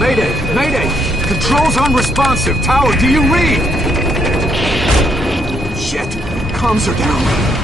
Mayday! Mayday! Controls unresponsive. Tower, do you read? Shit. Comms are down.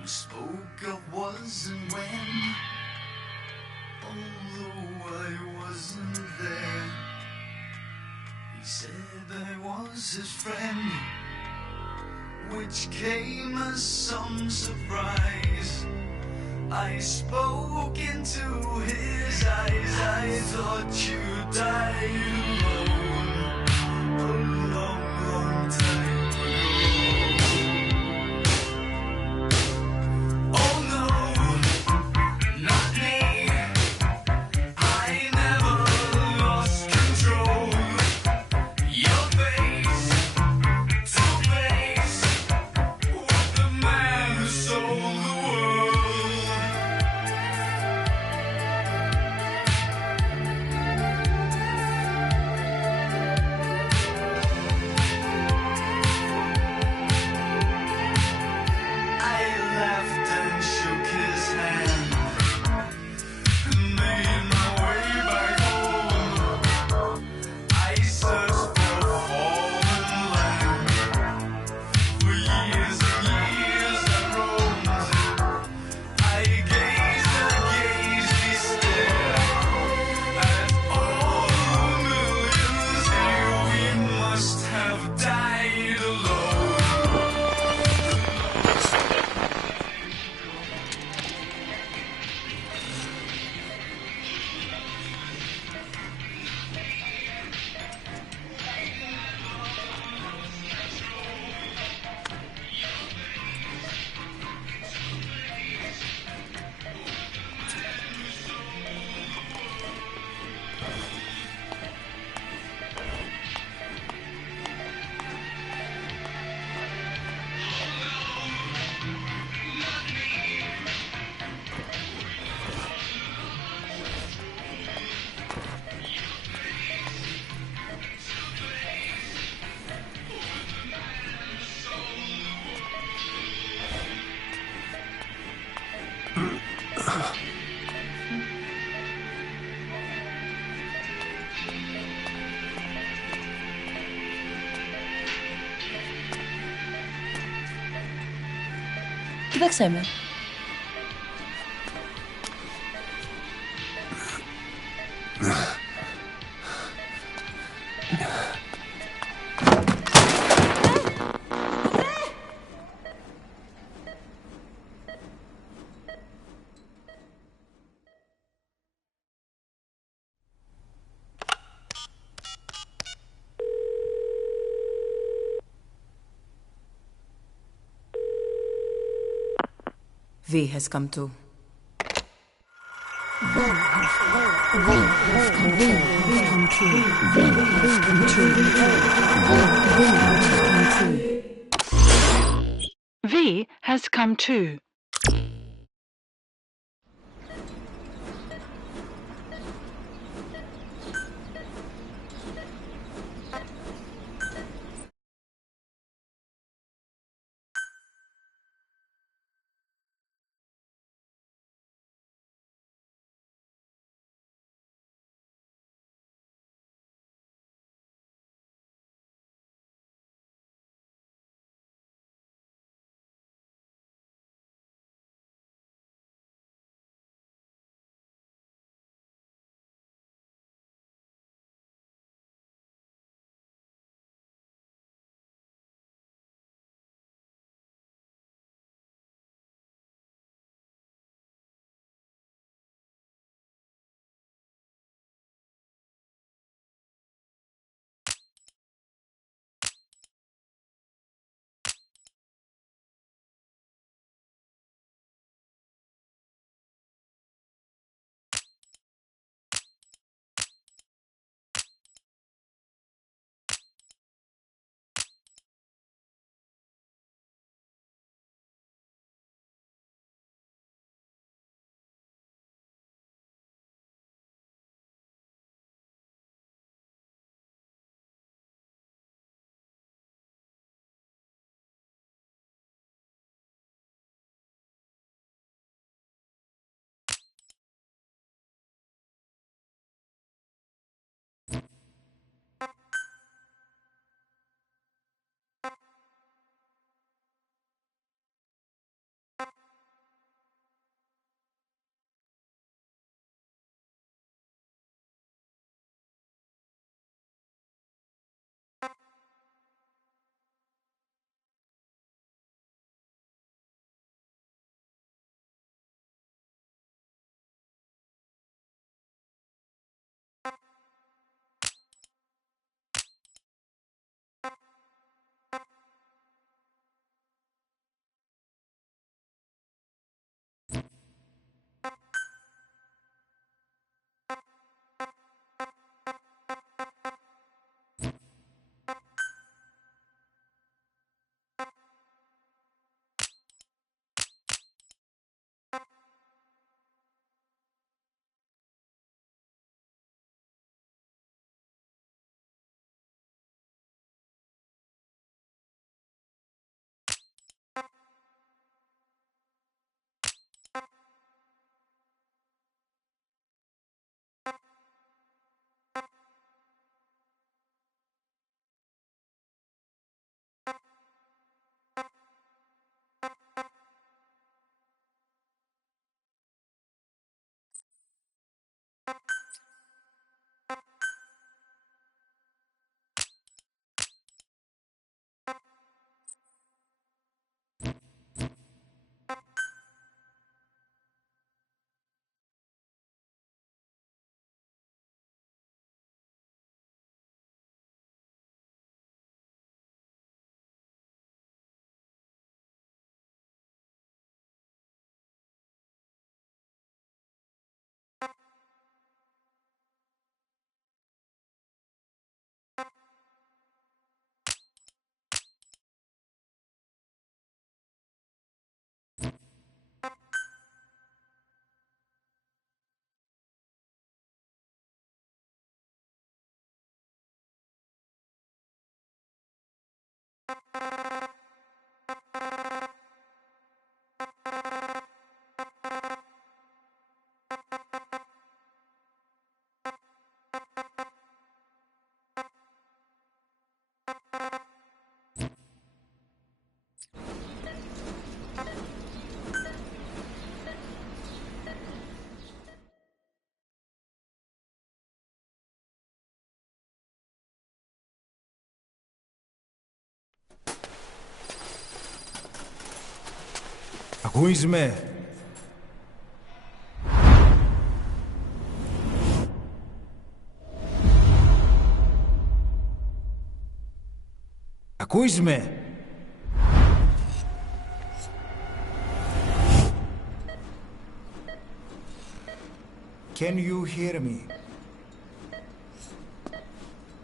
We spoke of was and when, although I wasn't there. He said I was his friend, which came as some surprise. I spoke into his eyes. I thought you died alone a long, long time ago. Oh no, not me. I never lost control. Your face to face with the man who sold the world. klaksujemy. V has come to. V has come too. Ακούεις με? Ακούεις με? Can you hear me?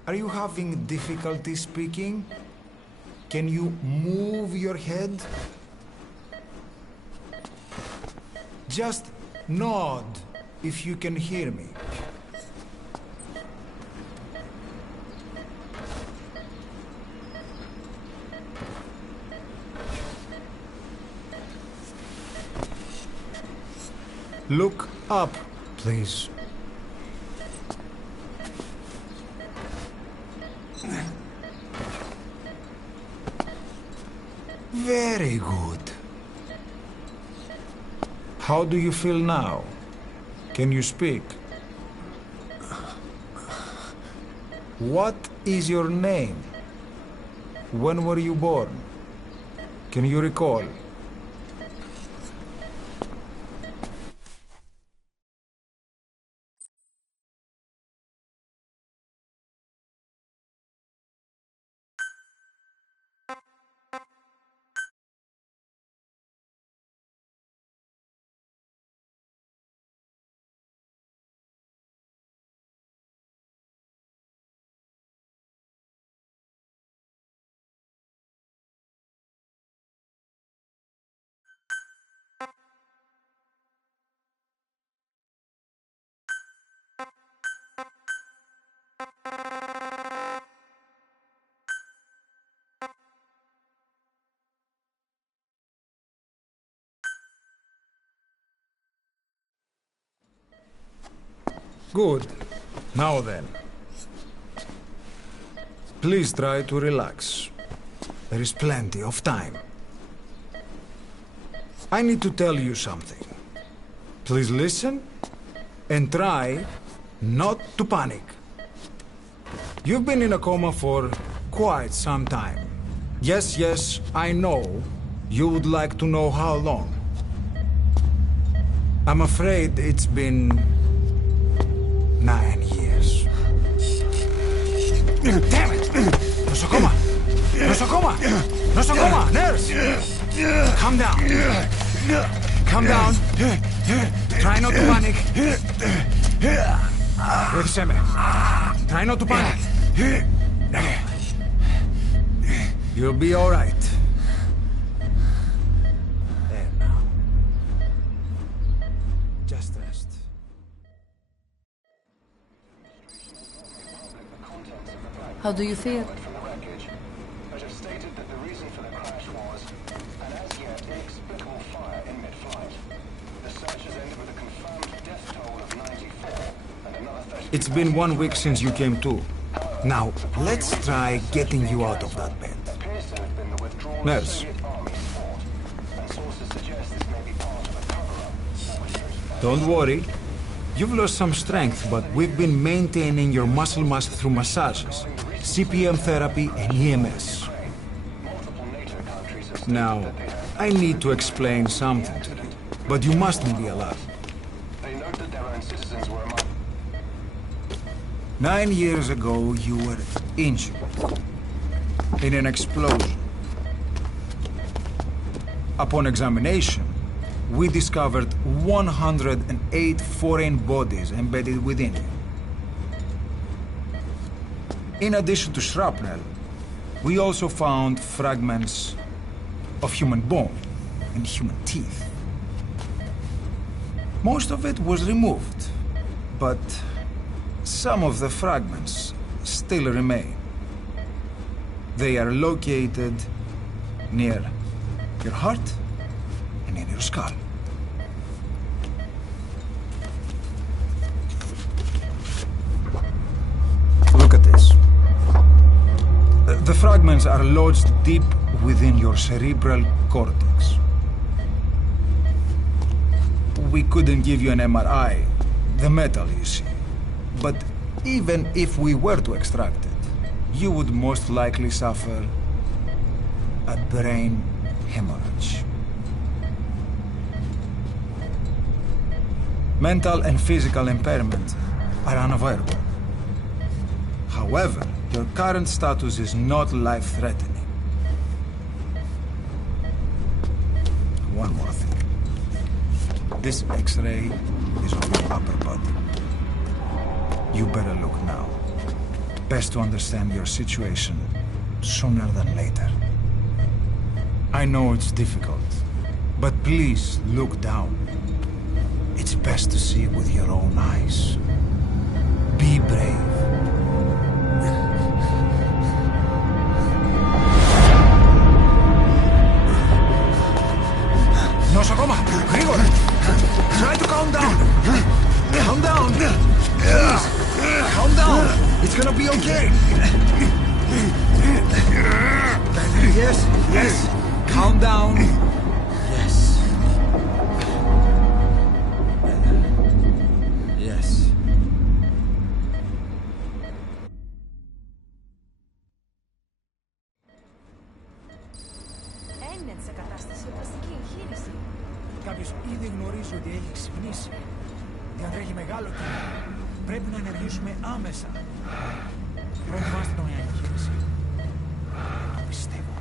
Are you having difficulty speaking? Can you move your head? Just nod if you can hear me. Look up, please. Very good. How do you feel now? Can you speak? What is your name? When were you born? Can you recall? Good. Now then. Please try to relax. There is plenty of time. I need to tell you something. Please listen and try not to panic. You've been in a coma for quite some time. Yes, I know you would like to know how long. I'm afraid it's been 9 years. Damn it! Nosocoma! Nosocoma! Nosocoma! Nurse! Calm down. Calm down. Try not to panic. Ήρθε με. Try not to panic. You'll be all right. There now. Just rest. How do you feel? From the wreckage, but have stated that the reason for the crash was an as yet inexplicable fire in mid-flight. The search has ended with a confirmed death toll of 94 and another 30. It's been 1 week since you came to. Now, let's try getting you out of that bed. Appears to have been the withdrawal Nurse. of Soviet army support, and sources suggest this may be part of a cover-up. Don't worry. You've lost some strength, but we've been maintaining your muscle mass through massages, CPM therapy, and EMS. Multiple NATO countries have Now, I need to explain something to you, but you mustn't be alarmed. they note that their own citizens were among 9 years ago, you were injured in an explosion. Upon examination, we discovered 108 foreign bodies embedded within you. In addition to shrapnel, we also found fragments of human bone and human teeth. Most of it was removed, but some of the fragments still remain. They are located near your heart and in your skull. Look at this. The fragments are lodged deep within your cerebral cortex. We couldn't give you an MRI, the metal, you see. But even if we were to extract it, you would most likely suffer a brain hemorrhage. Mental and physical impairment are unavoidable. However, your current status is not life-threatening. One more thing. This X-ray is on your upper body. You better look now. Best to understand your situation sooner than later. I know it's difficult, but please look down. It's best to see it with your own eyes. Be brave. Nosokoma, Grigor! Try to calm down! Calm down! Please! Calm down! It's gonna be okay! Yes, yes! Calm down! Yes. Yes. Έμεινε σε κατάσταση οπλαστική εγχείρηση. Κάποιος ήδη γνωρίζει ότι έχει ξυπνήσει. Διατρέχει μεγάλο κίνδυνο. Πρέπει να ενεργήσουμε άμεσα. Προετοιμάστε τον για εγχείρηση. Το πιστεύω.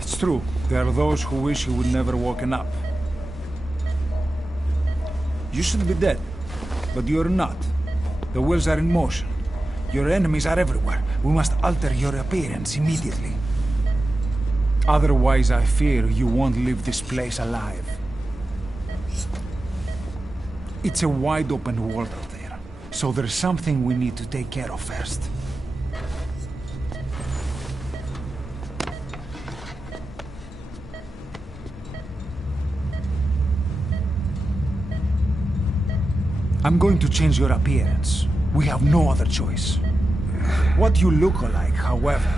It's true. There are those who wish you would never woken up. You should be dead, but you're not. The wheels are in motion. Your enemies are everywhere. We must alter your appearance immediately. Otherwise, I fear you won't leave this place alive. It's a wide open world out there, so there's something we need to take care of first. I'm going to change your appearance. We have no other choice. What you look like, however,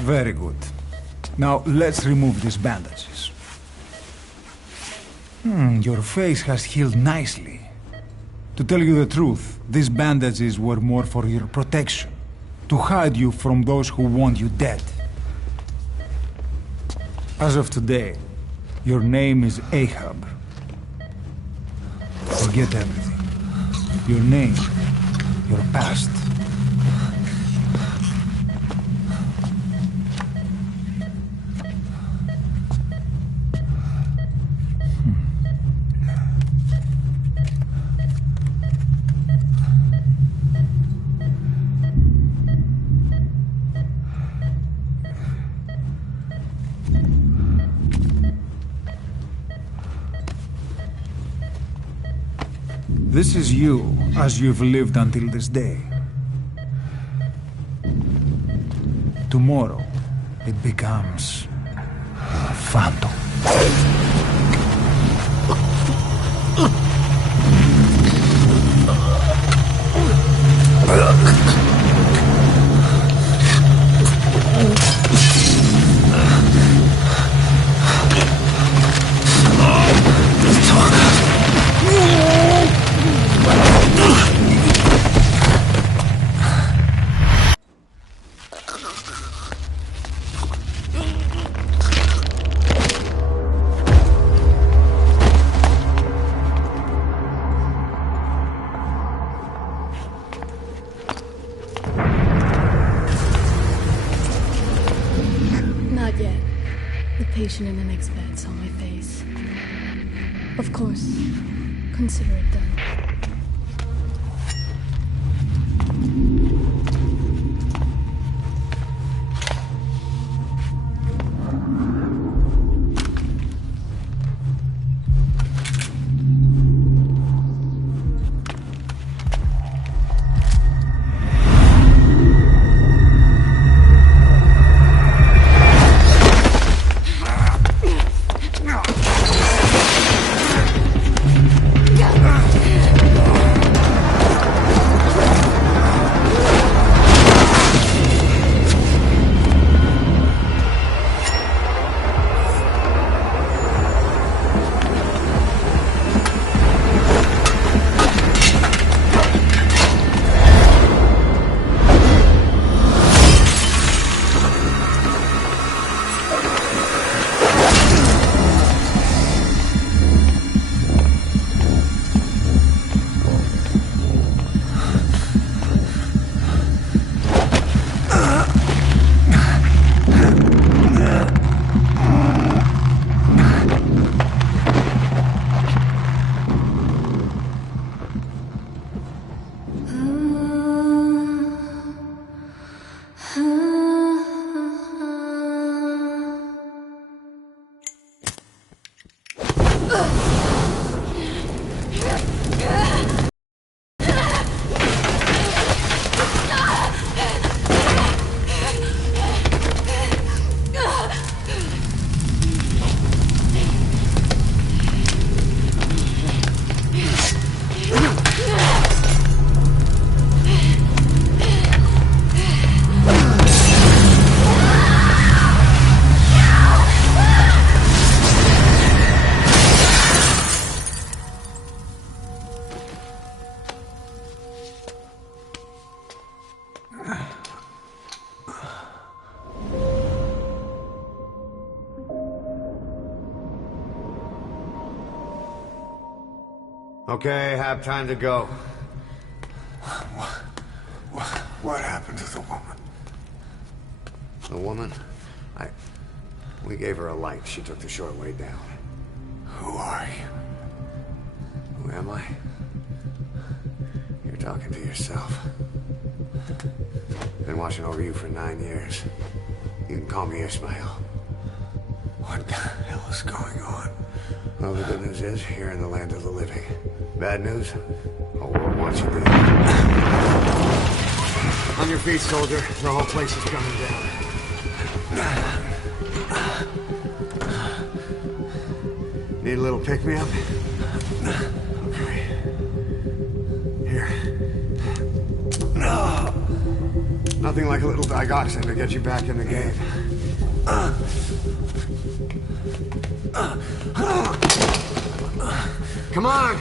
Very good. Now, let's remove these bandages. Your face has healed nicely. To tell you the truth, these bandages were more for your protection, to hide you from those who want you dead. As of today, your name is Ahab. Forget everything. Your name, your past. This is you, as you've lived until this day. Tomorrow, it becomes a phantom. Not yet. The patient in the next bed's on my face. Of course. Consider it done. Okay, have time to go. What happened to the woman? The woman? We gave her a light. She took the short way down. Who are you? Who am I? You're talking to yourself. Been watching over you for 9 years. You can call me Ismail. What the hell is going on? Well, the good news is, you're in the land of the living. Bad news? The world wants you dead. On your feet, soldier. The whole place is coming down. Need a little pick-me-up? Okay. Here. Nothing like a little digoxin to get you back in the game. Come on!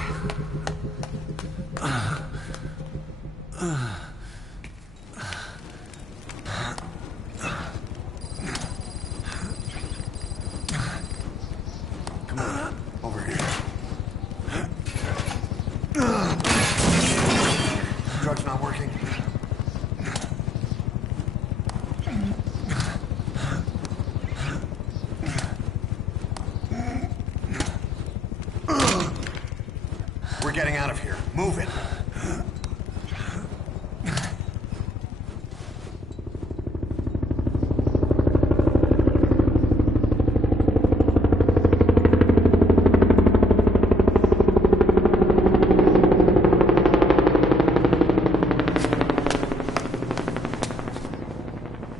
Come on, over here. Drug's not working. We're getting out of here. Move it.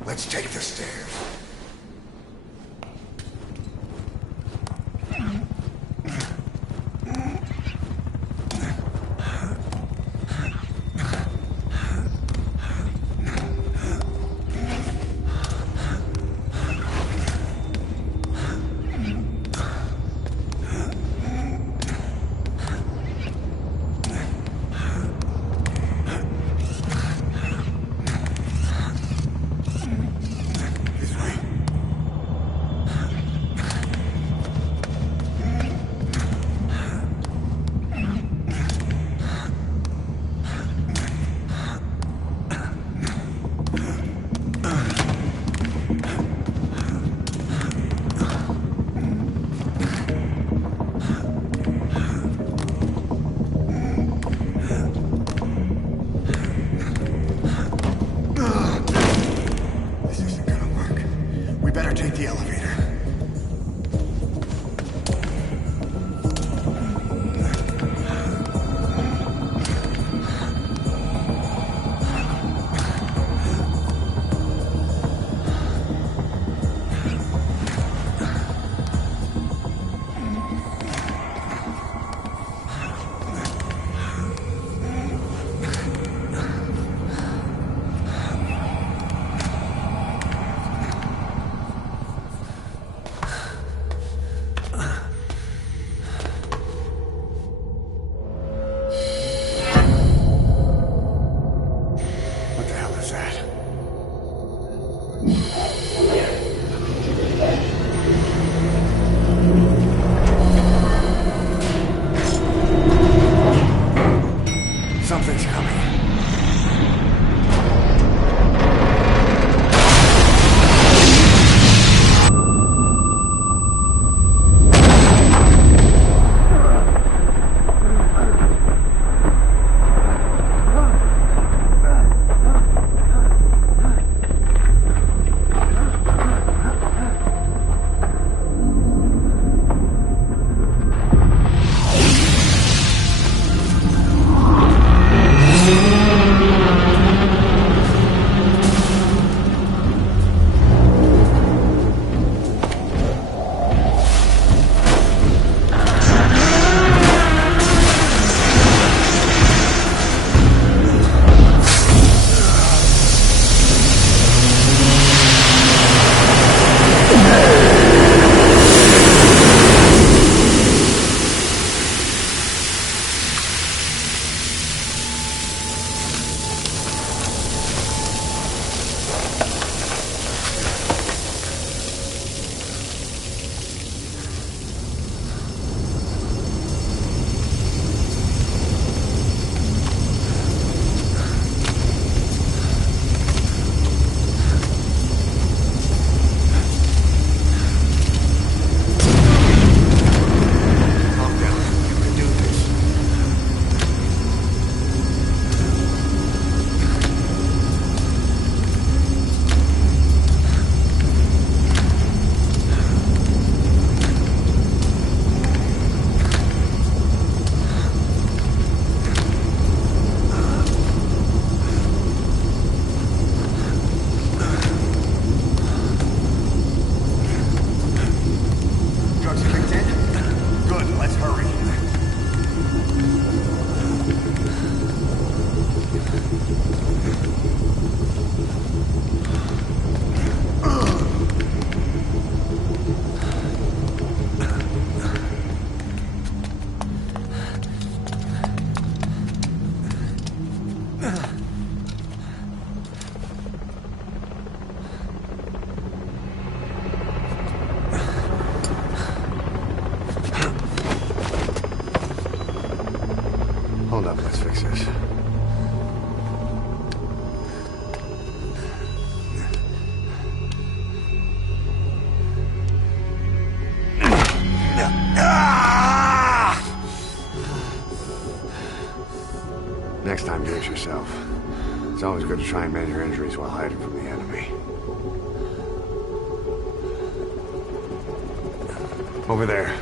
Let's take the stairs. Next time, do it yourself. It's always good to try and mend your injuries while hiding from the enemy. Over there.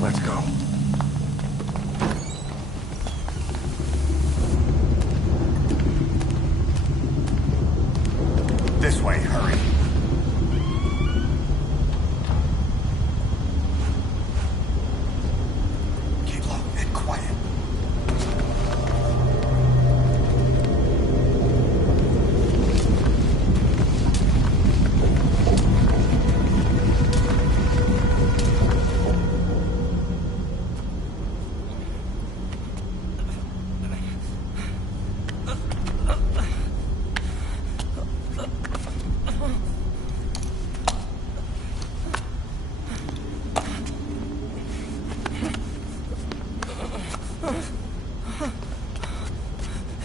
Let's go. This way, hurry. Keep low and quiet.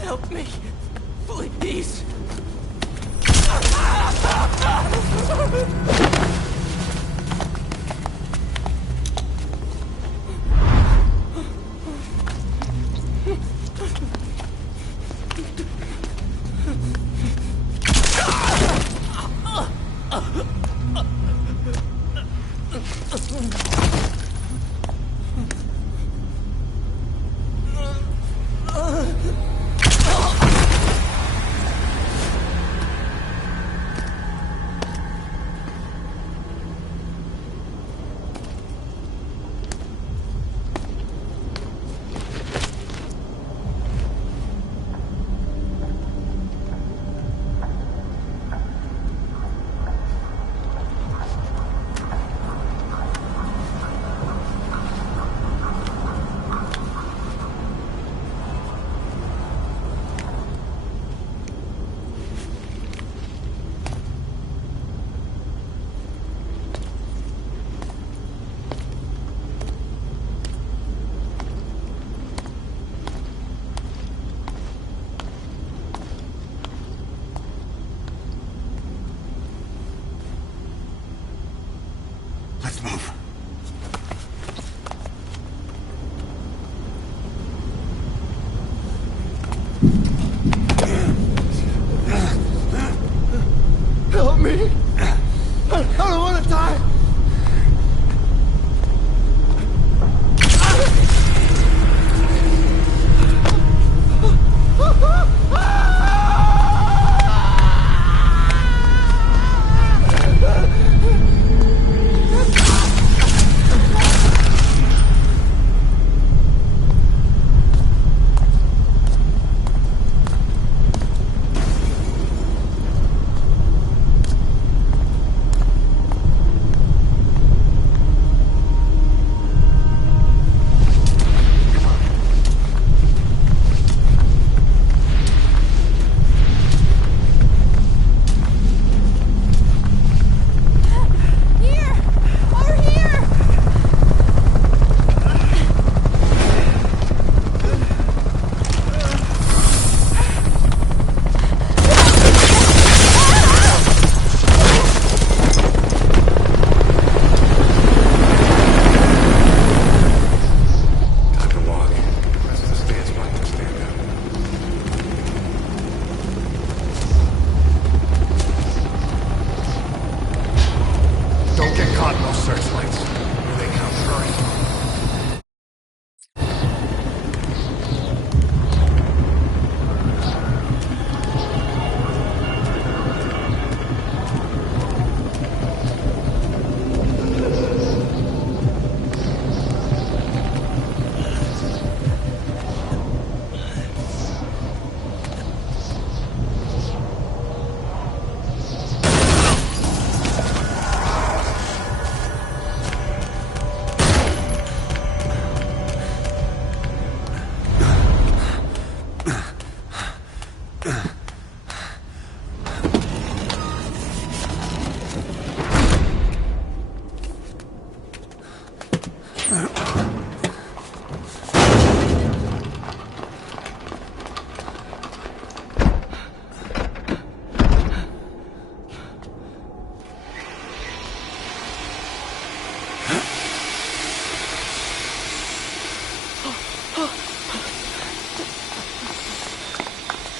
Help me, please.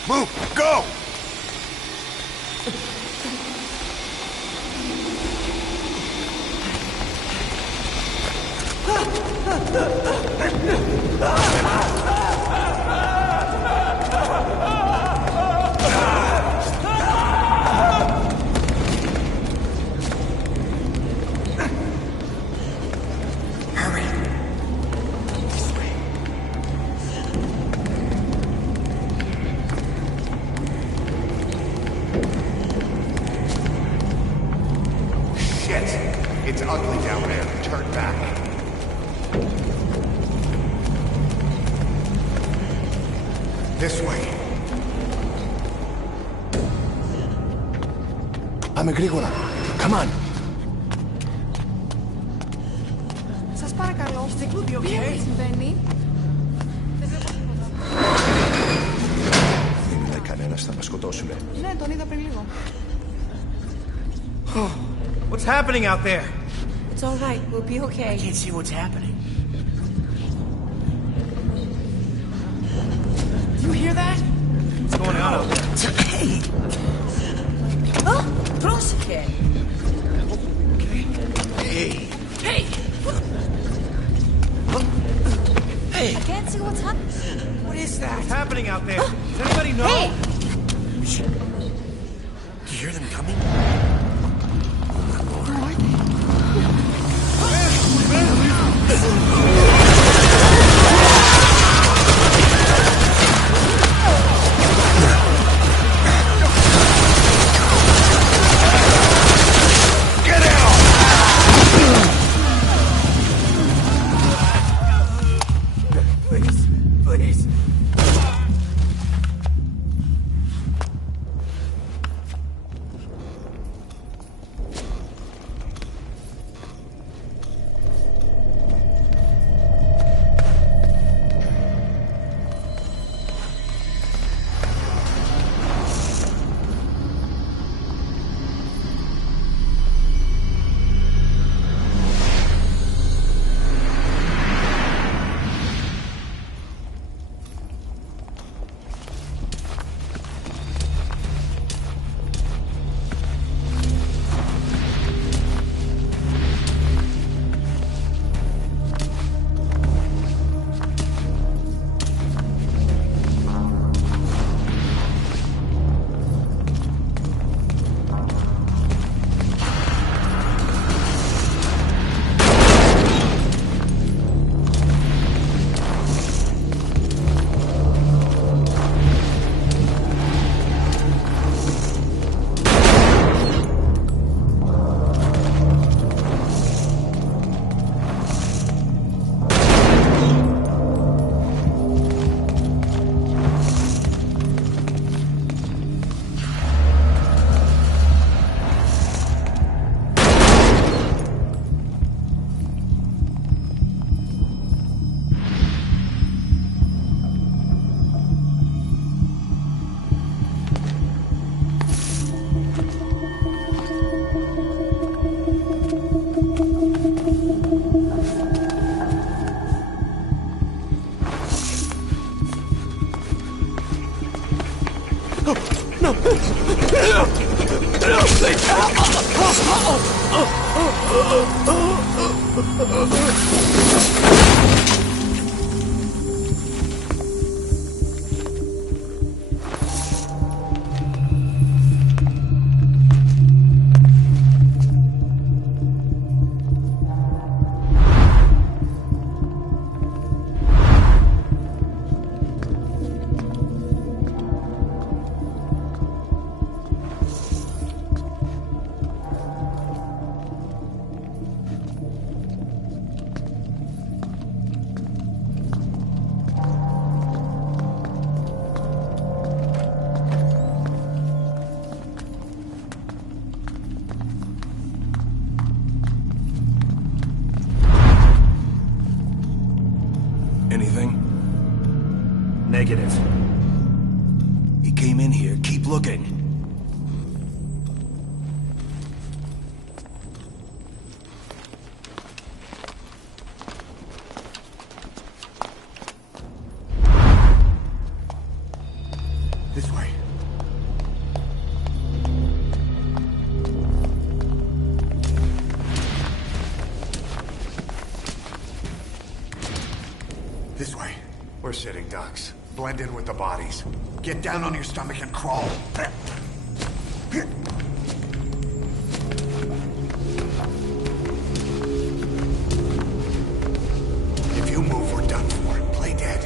Move! Go! It's ugly down there. Turn back. This way. Πάμε γρήγορα. Come on. Σας παρακαλώ. Τι συμβαίνει? Δεν είδα κανένας, θα μας σκοτώσουνε. Ναι, τον είδα πριν λίγο. What's happening out there? It's all right. We'll be okay. I can't see what's happening. Do you hear that? What's going on out there? Hey! Oh, πρόσεχε. Okay. Hey! Hey! Hey! I can't see what's happening. What is that? What's happening out there? Does anybody know? Hey! Do you hear them coming? Anything? Negative. He came in here. Keep looking. This way. way. This way. We're sitting ducks. Blend in with the bodies. Get down on your stomach and crawl. If you move, we're done for. Play dead.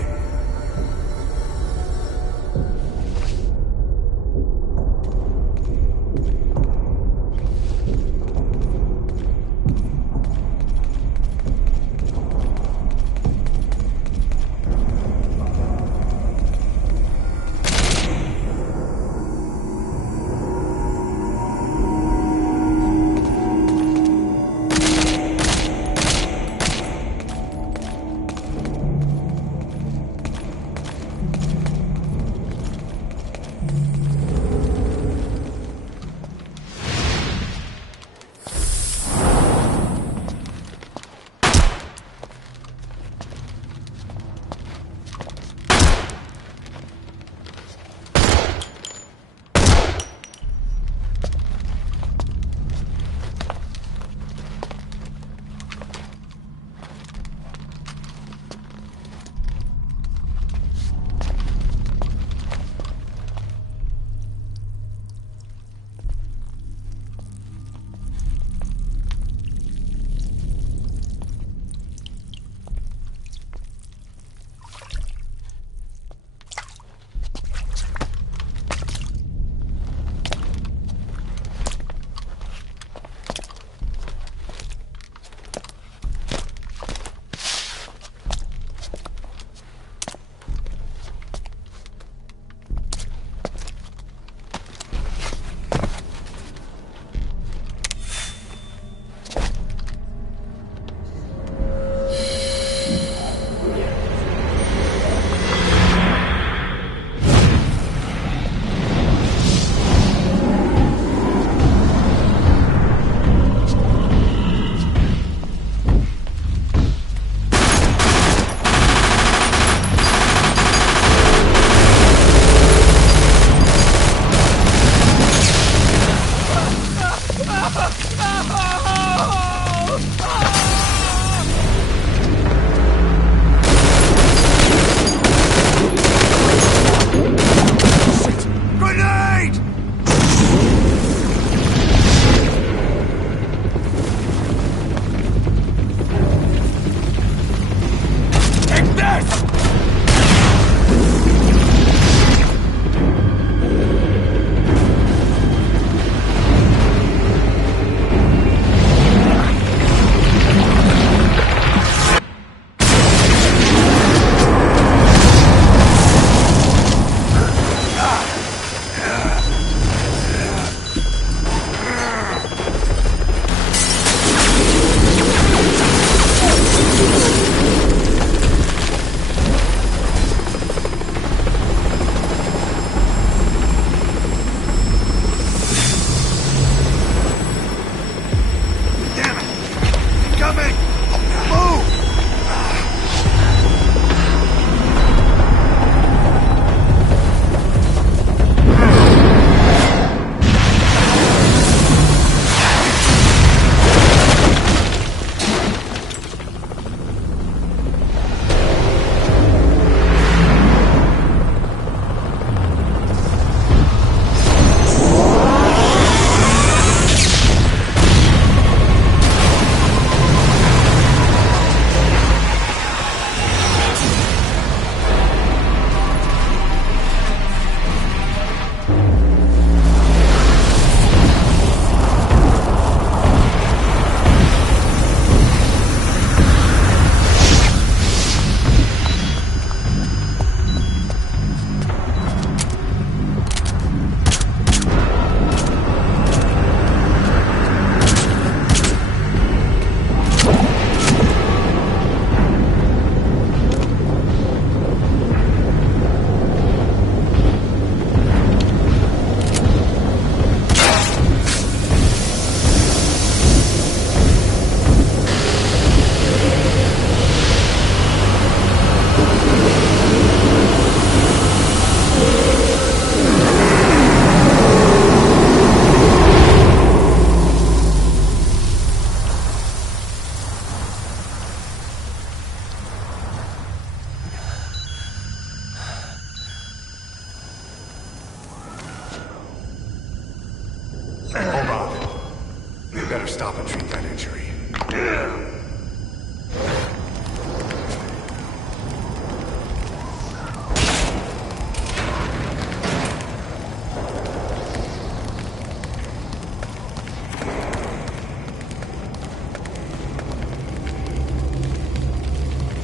better stop and treat that injury.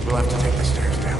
We'll have to take the stairs down.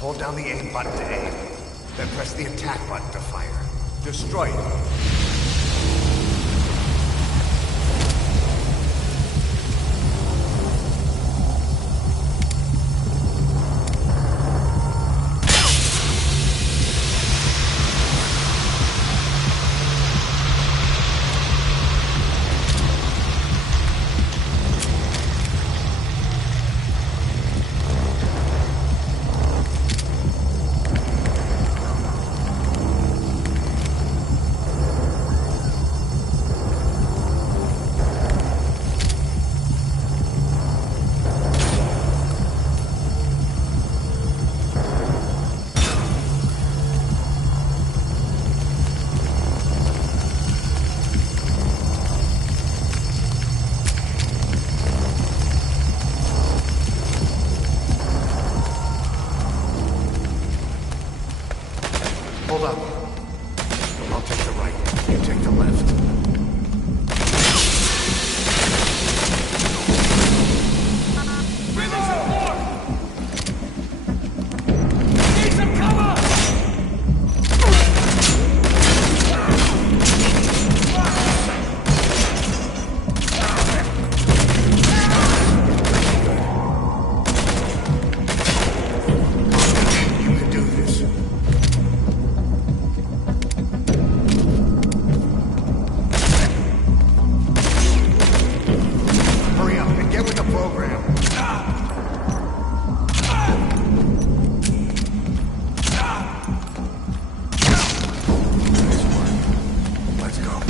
Hold down the aim button to aim. Then press the attack button to fire. Destroy it. Hold up. I'll take the right. You take the left. Bring some more! Need some cover! You can do this. Hurry up and get with the program. Let's go.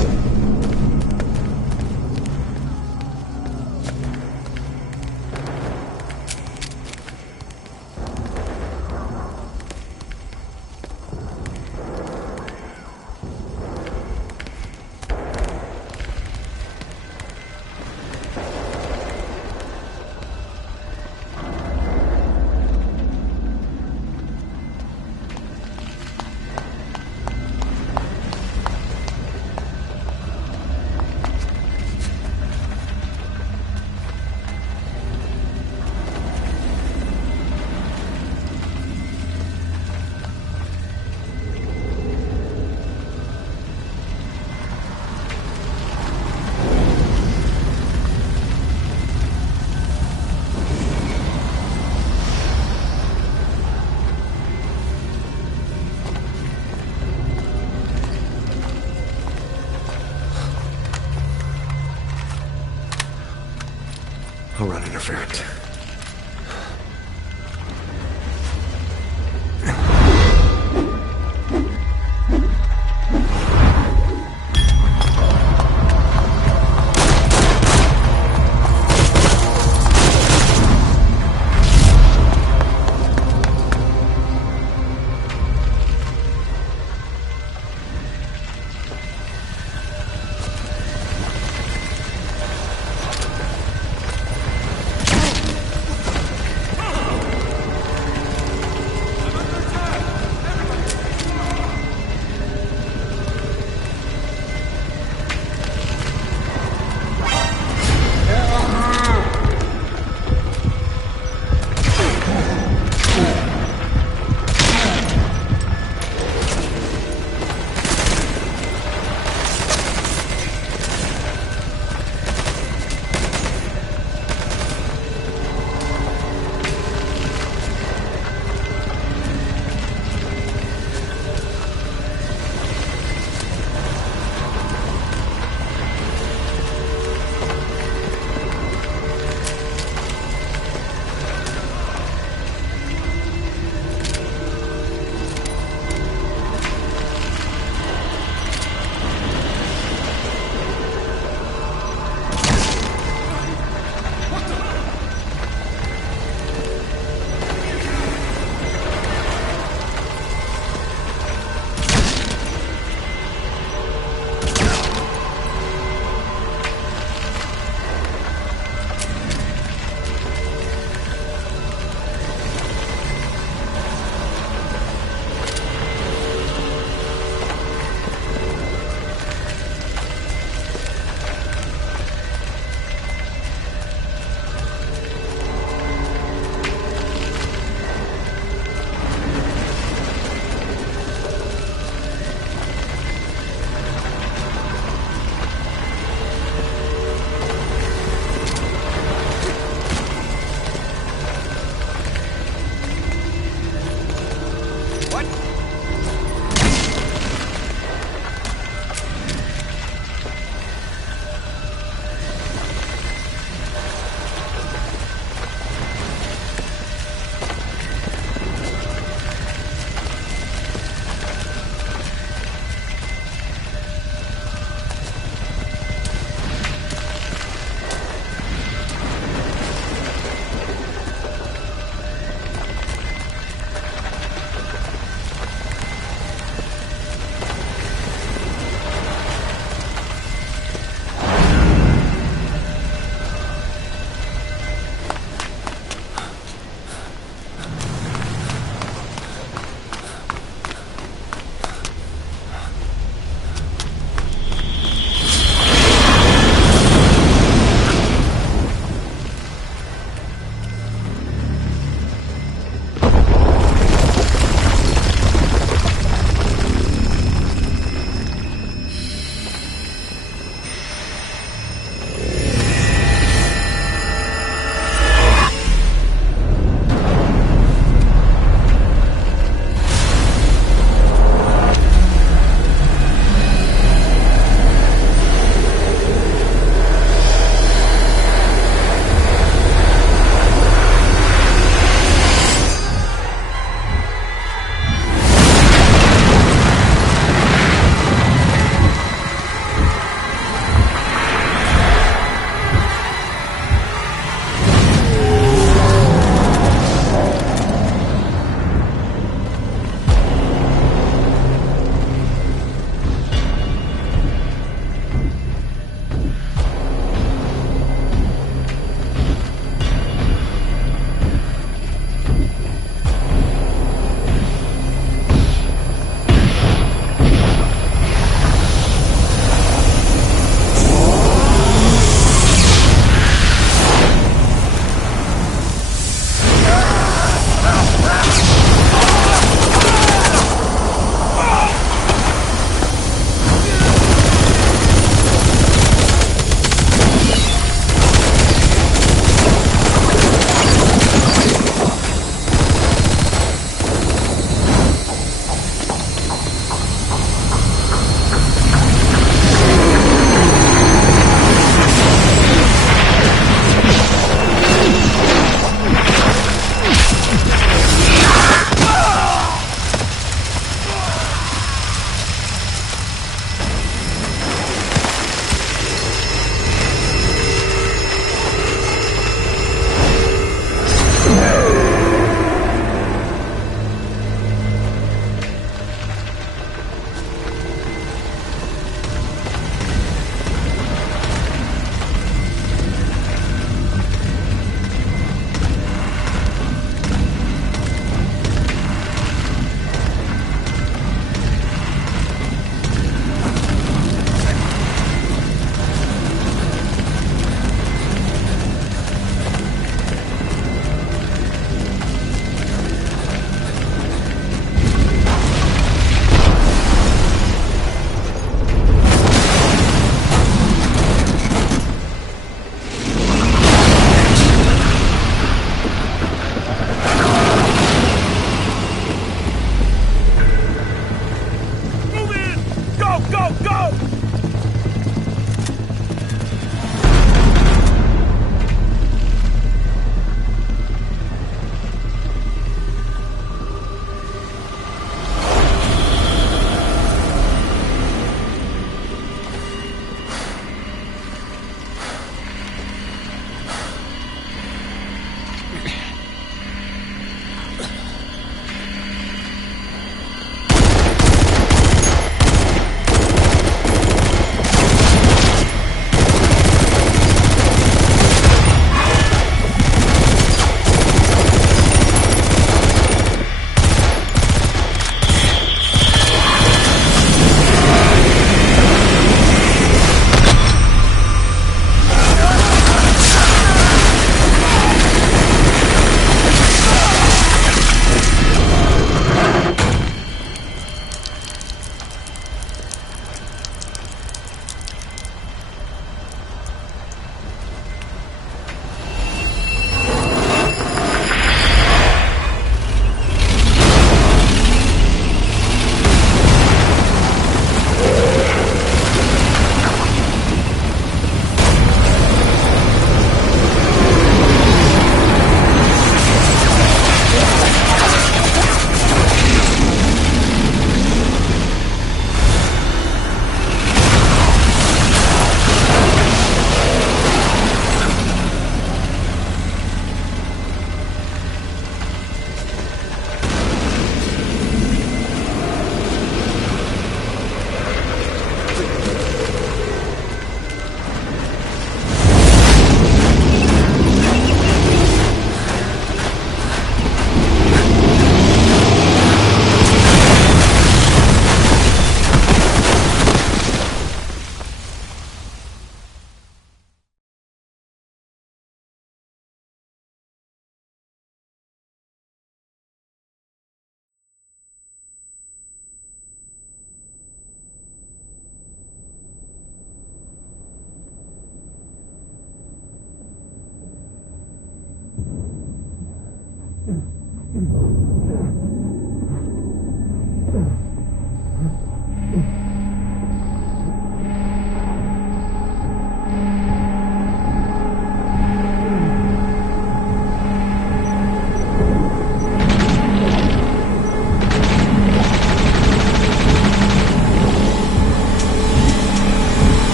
I'll run interference.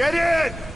Get in!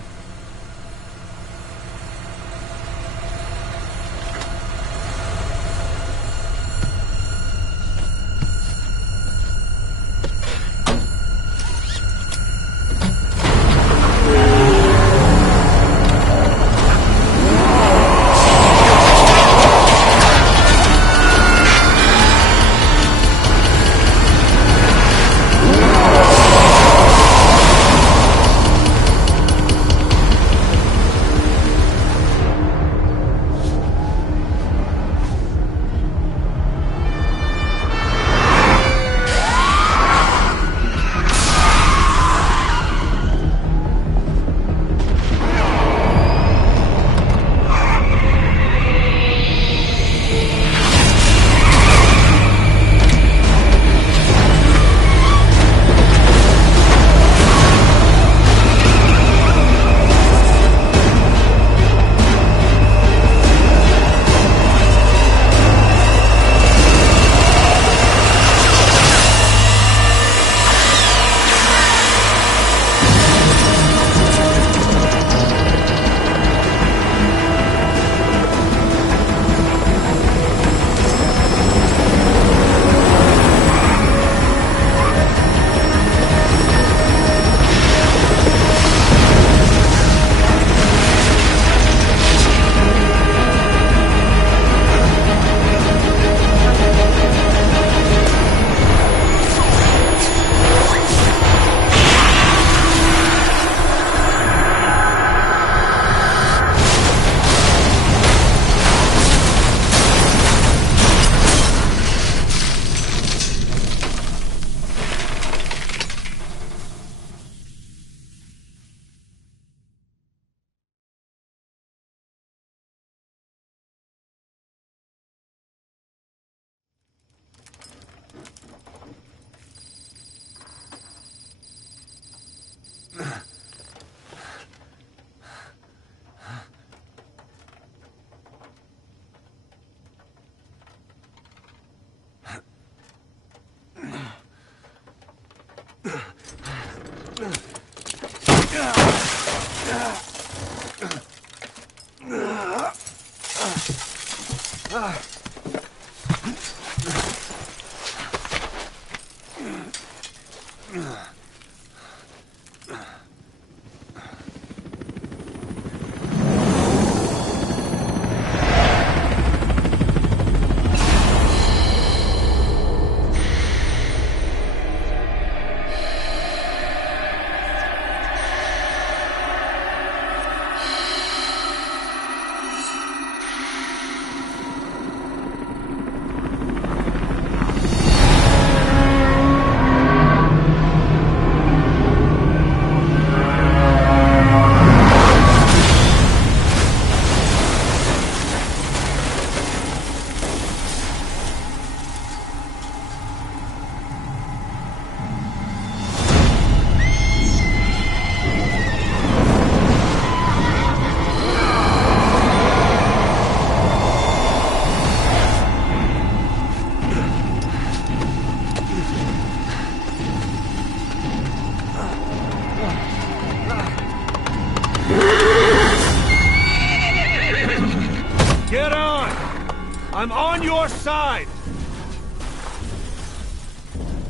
I'm on your side!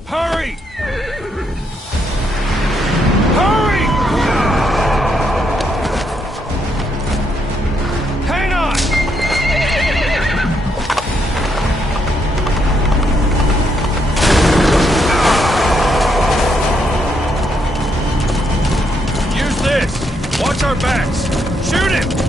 Hurry! Hurry! Hang on! Use this! Watch our backs! Shoot him!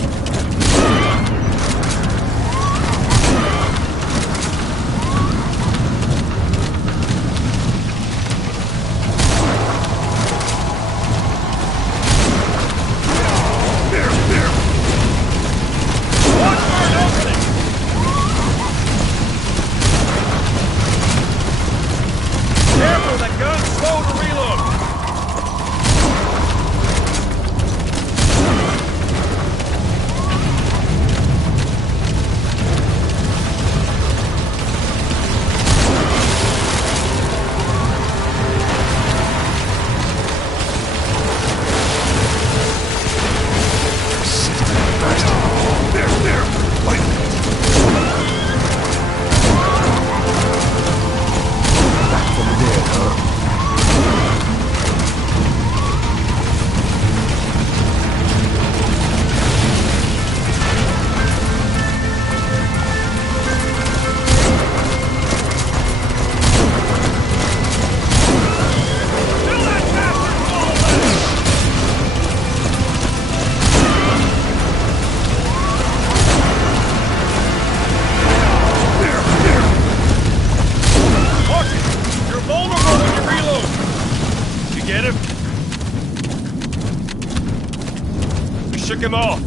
Shook him off.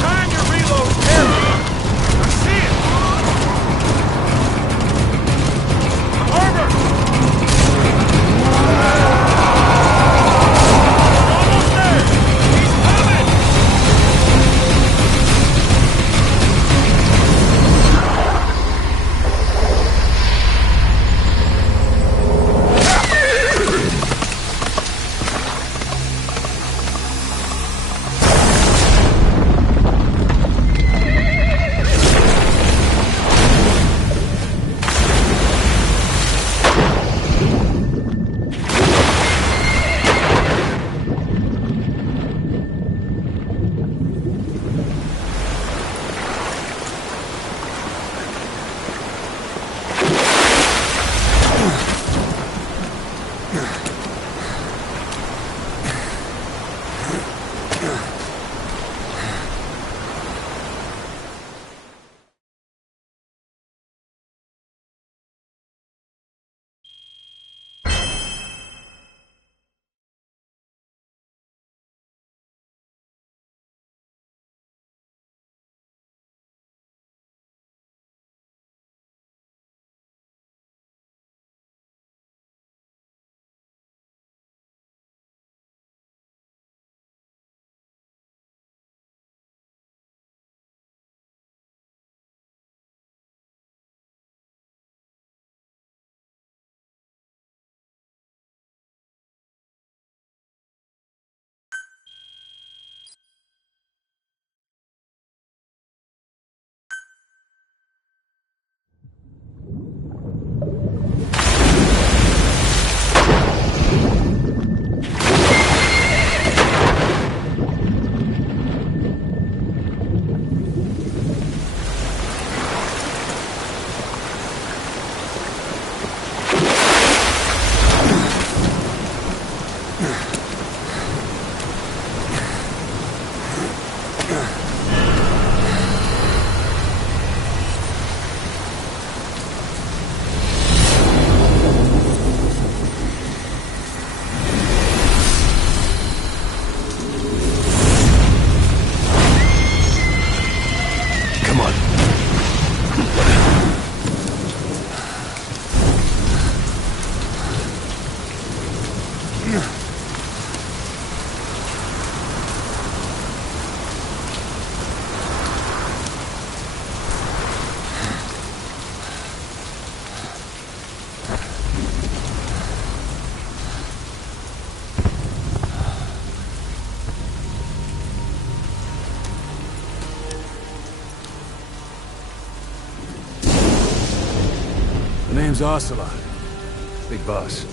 Time your reload carefully. I see it. Armor. Almost there. He's coming. The name's Ocelot. Big boss.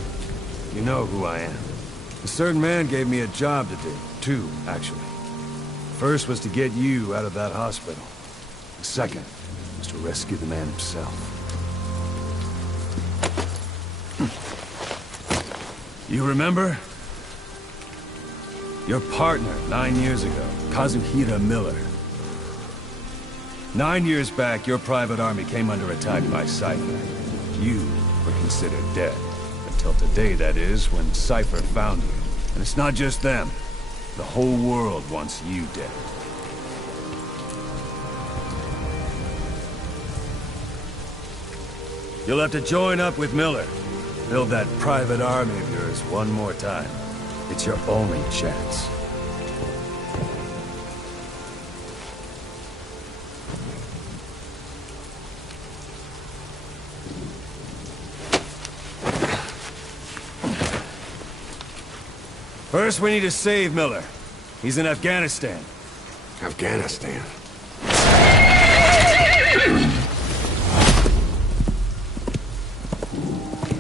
You know who I am. A certain man gave me a job to do. Two, actually. First was to get you out of that hospital. The second was to rescue the man himself. You remember? Your partner 9 years ago, Kazuhira Miller. 9 years back, your private army came under attack by Cypher. You were considered dead. Until today, that is, when Cypher found you. And it's not just them. The whole world wants you dead. You'll have to join up with Miller. Build that private army of yours one more time. It's your only chance. First, we need to save Miller. He's in Afghanistan. Afghanistan?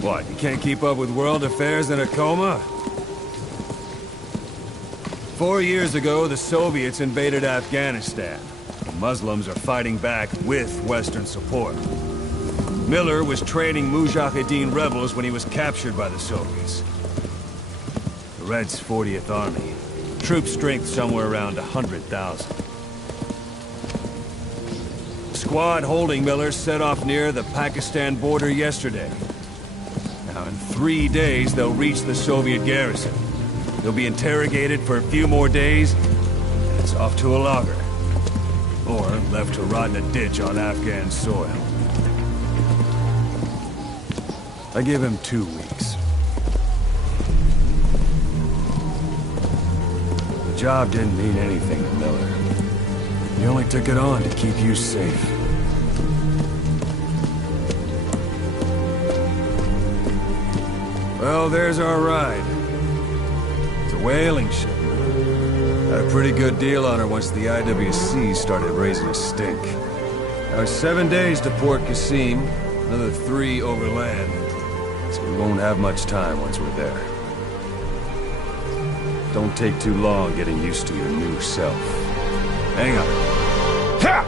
What, you can't keep up with world affairs in a coma? 4 years ago, the Soviets invaded Afghanistan. The Muslims are fighting back with Western support. Miller was training Mujahideen rebels when he was captured by the Soviets. The Reds' 40th Army. Troop strength somewhere around 100,000. Squad holding Miller set off near the Pakistan border yesterday. Now, in 3 days, they'll reach the Soviet garrison. They'll be interrogated for a few more days, and it's off to a lager. Or left to rot in a ditch on Afghan soil. I give him 2 weeks. The job didn't mean anything to Miller. He only took it on to keep you safe. Well, there's our ride. It's a whaling ship. Had a pretty good deal on her once the IWC started raising a stink. Now, 7 days to Port Qasim, another 3 overland. So we won't have much time once we're there. Don't take too long getting used to your new self. Hang on. Ha!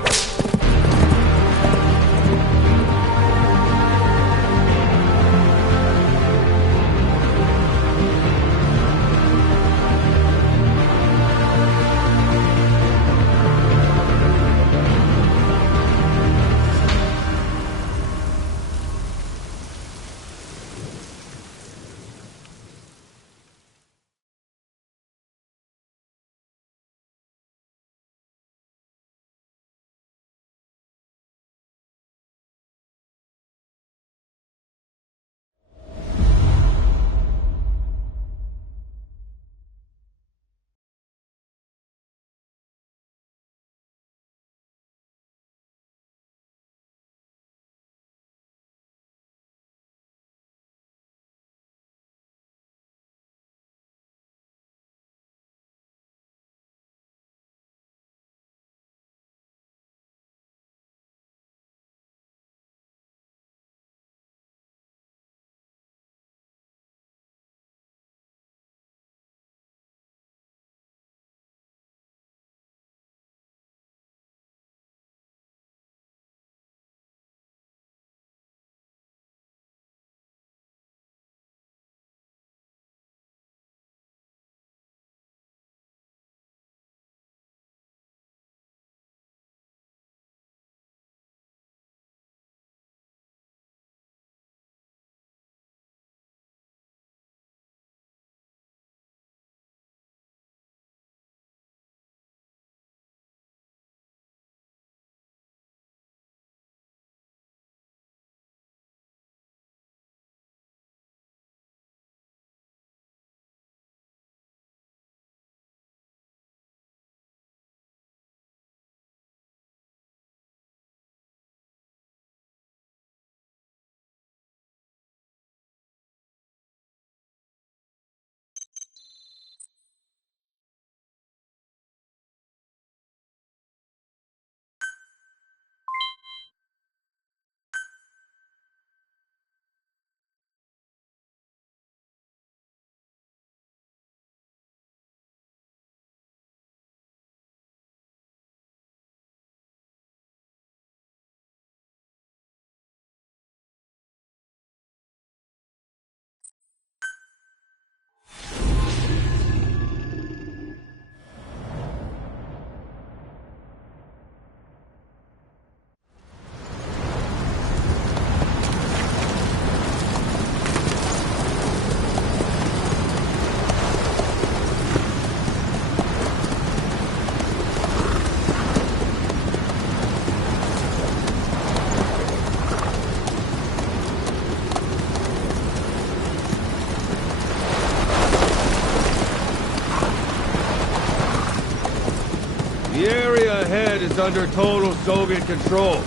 The area ahead is under total Soviet control.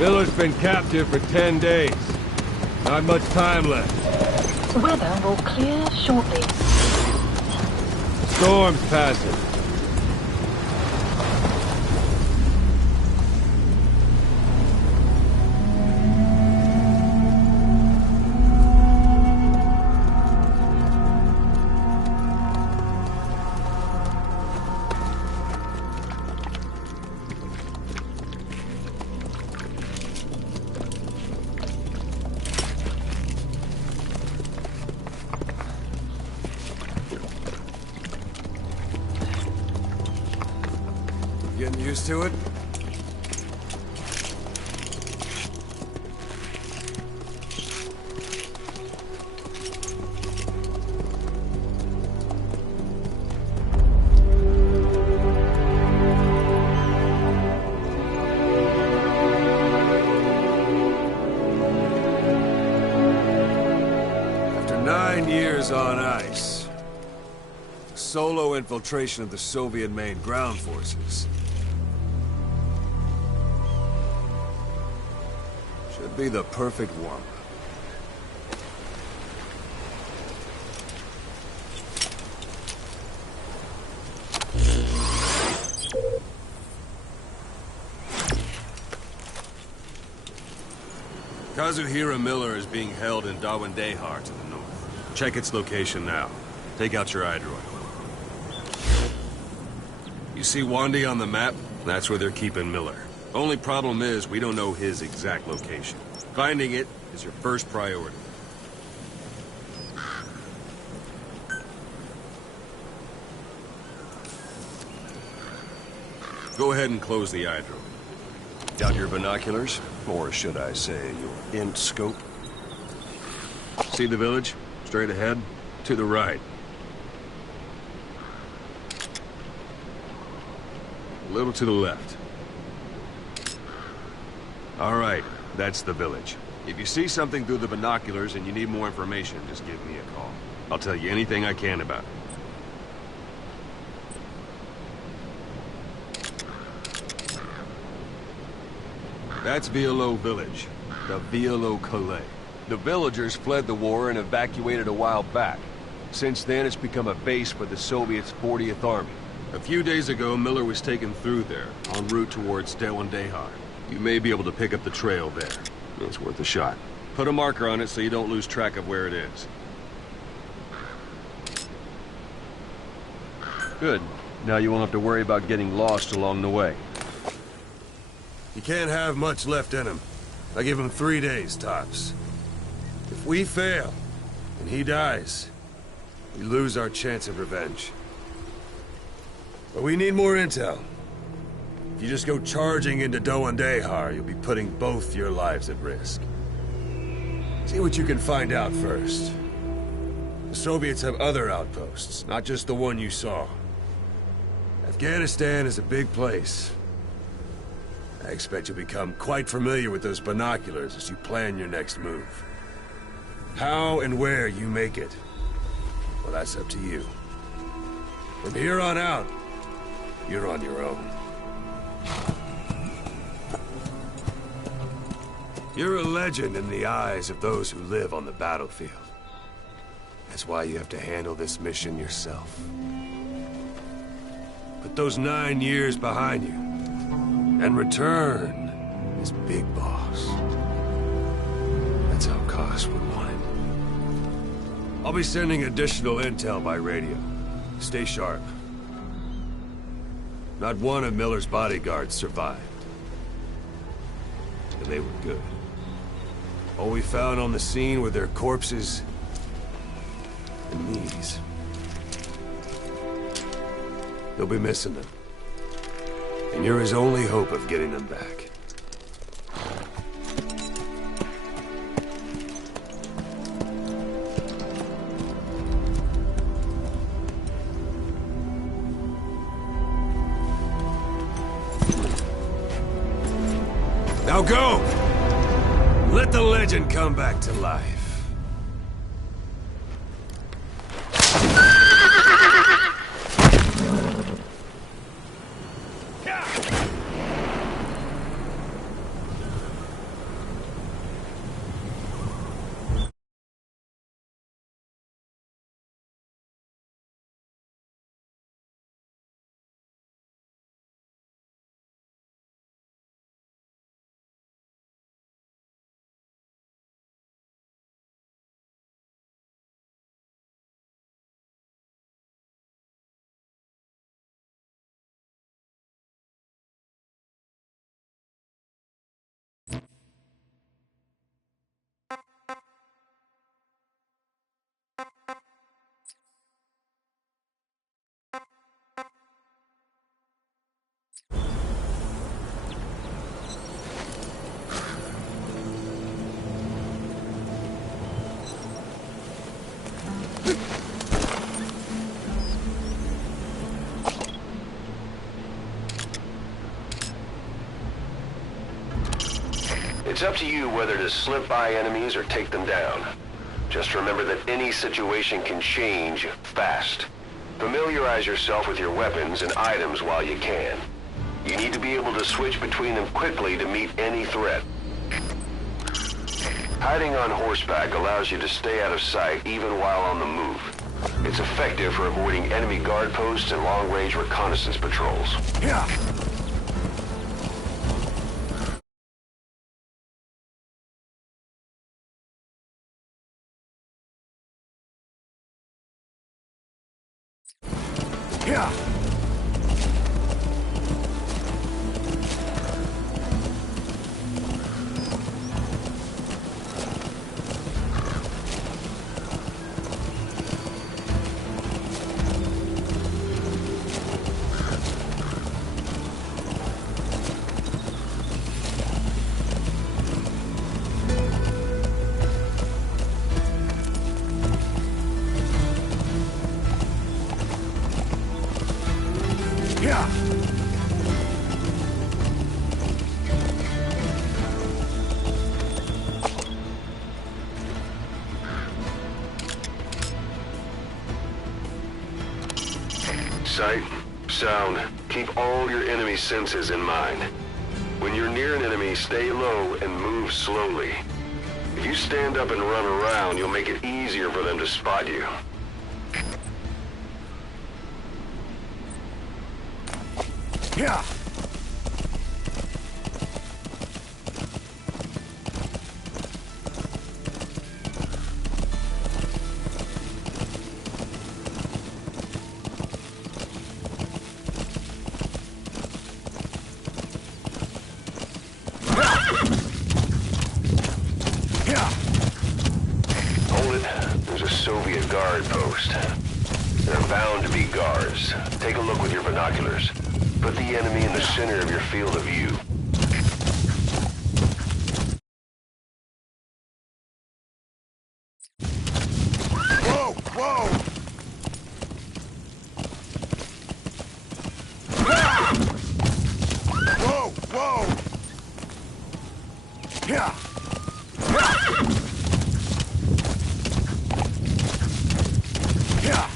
Miller's been captive for 10 days. Not much time left. Weather will clear shortly. Storm's passing. Getting used to it? After 9 years on ice, solo infiltration of the Soviet main ground forces should be the perfect warm-up. Kazuhira Miller is being held in Dawandehar to the north. Check its location now. Take out your iDroid. You see Wandi on the map? That's where they're keeping Miller. Only problem is, we don't know his exact location. Finding it is your first priority. Go ahead and close the iDroid. Got your binoculars? Or should I say, your int scope? See the village? Straight ahead? To the right. A little to the left. All right, that's the village. If you see something through the binoculars and you need more information, just give me a call. I'll tell you anything I can about it. That's Violo Village, the Violo Calais. The villagers fled the war and evacuated a while back. Since then, it's become a base for the Soviets' 40th Army. A few days ago, Miller was taken through there, en route towards Dawandehar. You may be able to pick up the trail there. It's worth a shot. Put a marker on it so you don't lose track of where it is. Good. Now you won't have to worry about getting lost along the way. You can't have much left in him. I give him 3 days, tops. If we fail, and he dies, we lose our chance of revenge. But we need more intel. If you just go charging into Dawandehar, you'll be putting both your lives at risk. See what you can find out first. The Soviets have other outposts, not just the one you saw. Afghanistan is a big place. I expect you'll become quite familiar with those binoculars as you plan your next move. How and where you make it, well, that's up to you. From here on out, you're on your own. You're a legend in the eyes of those who live on the battlefield. That's why you have to handle this mission yourself. Put those 9 years behind you, and return as Big Boss. That's how Koss would want it. I'll be sending additional intel by radio. Stay sharp. Not one of Miller's bodyguards survived. And they were good. All we found on the scene were their corpses and knees. They'll be missing them. And you're his only hope of getting them back. Now go! Let the legend come back to life. It's up to you whether to slip by enemies or take them down. Just remember that any situation can change fast. Familiarize yourself with your weapons and items while you can. You need to be able to switch between them quickly to meet any threat. Hiding on horseback allows you to stay out of sight even while on the move. It's effective for avoiding enemy guard posts and long-range reconnaissance patrols. Yeah. Yeah. Yeah. Sight, sound, keep all your enemy senses in mind. When you're near an enemy, stay low and move slowly. If you stand up and run around, you'll make it easier for them to spot you. Yeah. Hold it. There's a Soviet guard post. There are bound to be guards. Take a look with your binoculars. Put the enemy in the center of your field of view. Whoa, whoa! Whoa, whoa! Yeah! Yeah!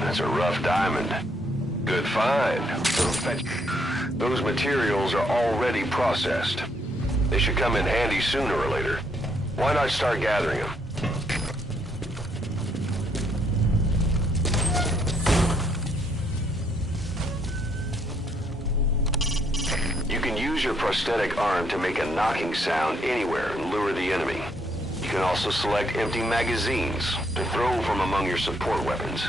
That's a rough diamond. Good find. Those materials are already processed. They should come in handy sooner or later. Why not start gathering them? You can use your prosthetic arm to make a knocking sound anywhere and lure the enemy. You can also select empty magazines to throw from among your support weapons.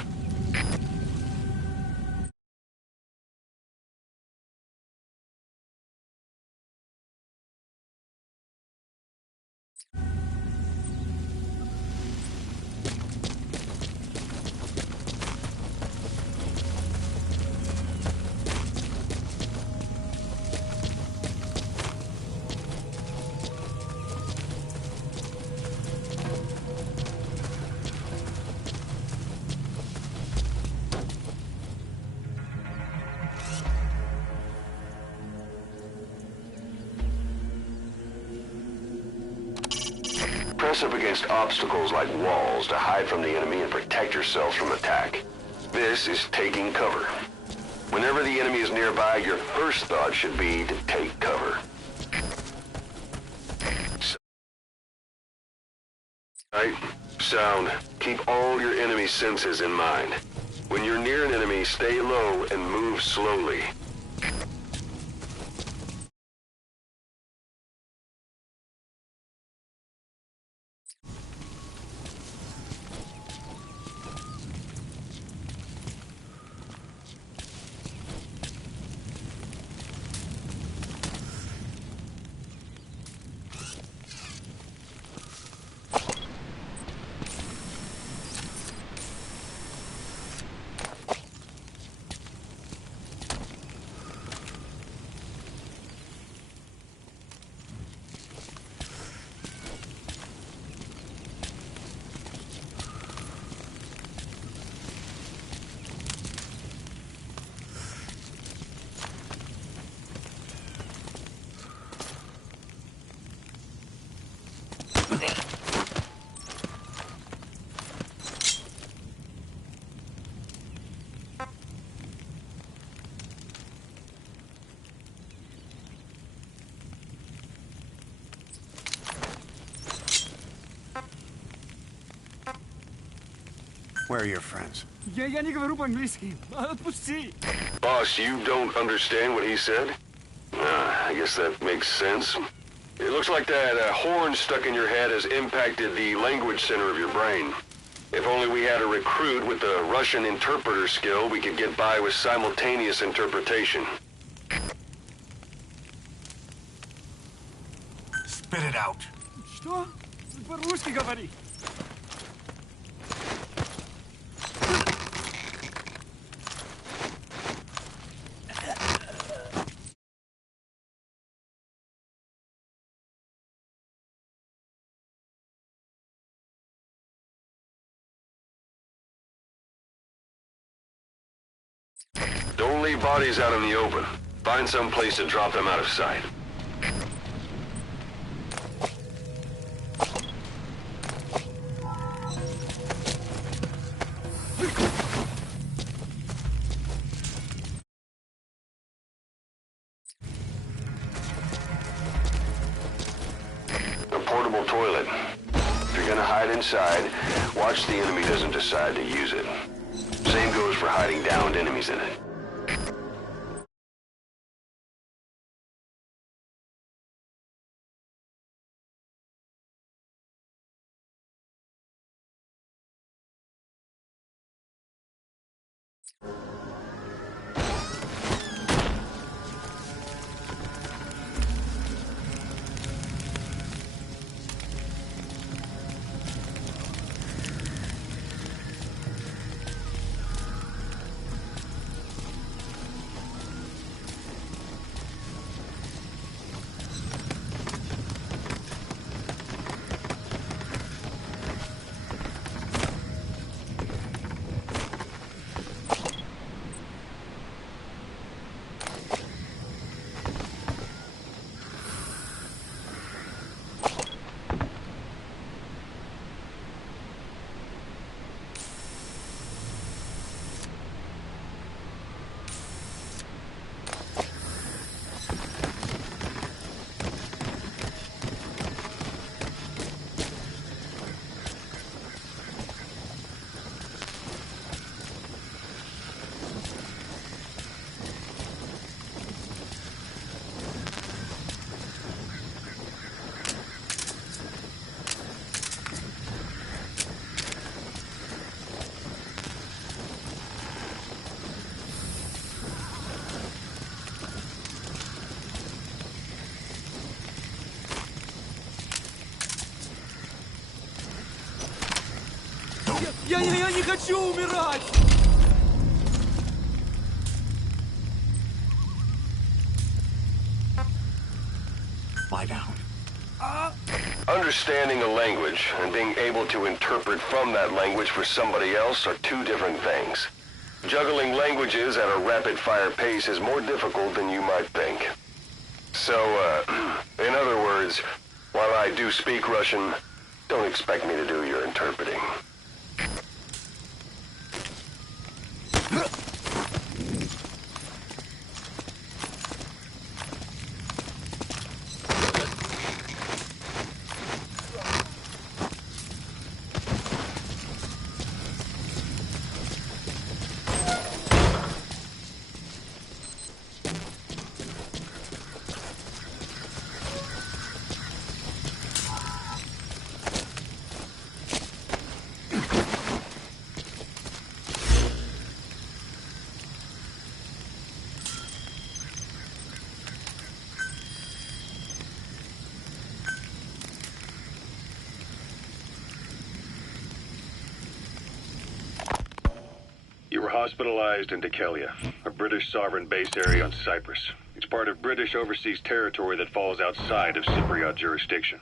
press up against obstacles like walls to hide from the enemy and protect yourselves from attack. This is taking cover. Whenever the enemy is nearby, your first thought should be to take cover. Sight, sound, keep all your enemy senses in mind. When you're near an enemy, stay low and move slowly. Where are your friends? Boss, you don't understand what he said? I guess that makes sense. It looks like that horn stuck in your head has impacted the language center of your brain. If only we had a recruit with the Russian interpreter skill, we could get by with simultaneous interpretation. Spit it out. Что? По-русски говори. Don't leave bodies out in the open. Find some place to drop them out of sight. A portable toilet. If you're gonna hide inside, watch the enemy doesn't decide to use it. Same goes for hiding downed enemies in it. Я не хочу умирать! Lie down. Understanding a language and being able to interpret from that language for somebody else are two different things. Juggling languages at a rapid-fire pace is more difficult than you might think. So, in other words, while I do speak Russian, Don't expect me to do your interpreting. You were hospitalized in Dekelia, a British sovereign base area on Cyprus. It's part of British overseas territory that falls outside of Cypriot jurisdiction.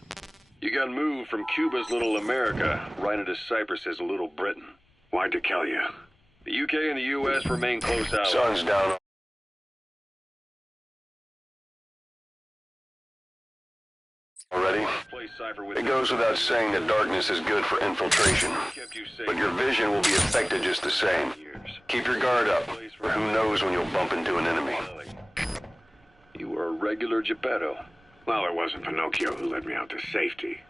You got moved from Cuba's Little America right into Cyprus's Little Britain. Why Dekelia? The UK and the US remain close allies. Sun's down. Already? It goes without saying that darkness is good for infiltration. But your vision will be affected just the same. Keep your guard up, or who knows when you'll bump into an enemy. You were a regular Geppetto. Well, it wasn't Pinocchio who led me out to safety.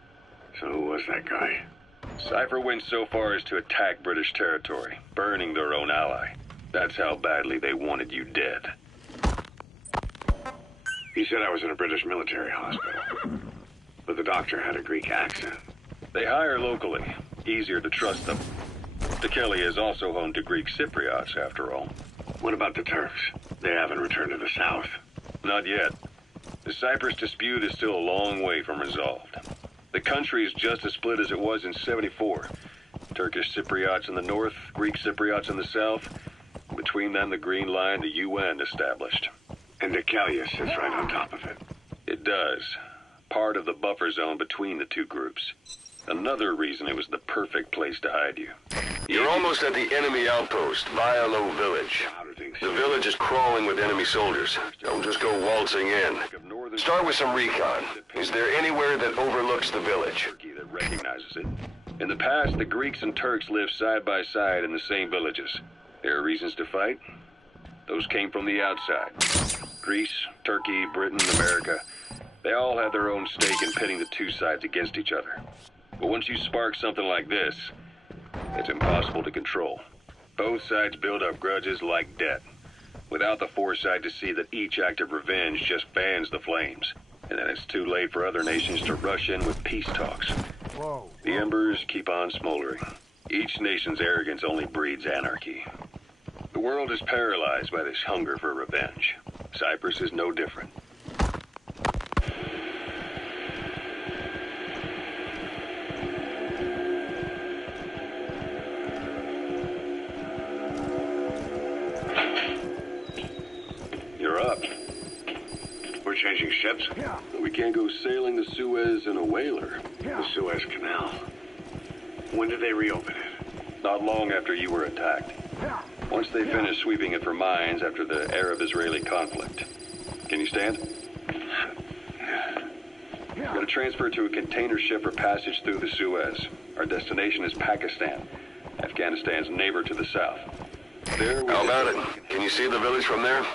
So who was that guy? Cypher went so far as to attack British territory, burning their own ally. That's how badly they wanted you dead. He said I was in a British military hospital. But the doctor had a Greek accent. They hire locally. Easier to trust them. Dekelia is also home to Greek Cypriots, after all. What about the Turks? They haven't returned to the south. Not yet. The Cyprus dispute is still a long way from resolved. The country is just as split as it was in '74. Turkish Cypriots in the north, Greek Cypriots in the south. Between them, the Green Line, the UN established. And Dekelia sits right on top of it. It does. Part of the buffer zone between the two groups. Another reason it was the perfect place to hide you. You're almost at the enemy outpost, Vialo Village. The village is crawling with enemy soldiers. Don't just go waltzing in. Start with some recon. Is there anywhere that overlooks the village? That recognizes it. In the past, the Greeks and Turks lived side by side in the same villages. There are reasons to fight. Those came from the outside. Greece, Turkey, Britain, America. They all had their own stake in pitting the two sides against each other. But once you spark something like this, it's impossible to control. Both sides build up grudges like debt, without the foresight to see that each act of revenge just fans the flames. And then it's too late for other nations to rush in with peace talks. The embers keep on smoldering. Each nation's arrogance only breeds anarchy. The world is paralyzed by this hunger for revenge. Cyprus is no different. You're up. We're changing ships? Yeah. We can't go sailing the Suez in a whaler. The Suez Canal. When did they reopen it? Not long after you were attacked. Once they finished sweeping it for mines after the Arab-Israeli conflict. Can you stand? We're going to transfer to a container ship for passage through the Suez. Our destination is Pakistan, Afghanistan's neighbor to the south. How about it? Can you see the village from there?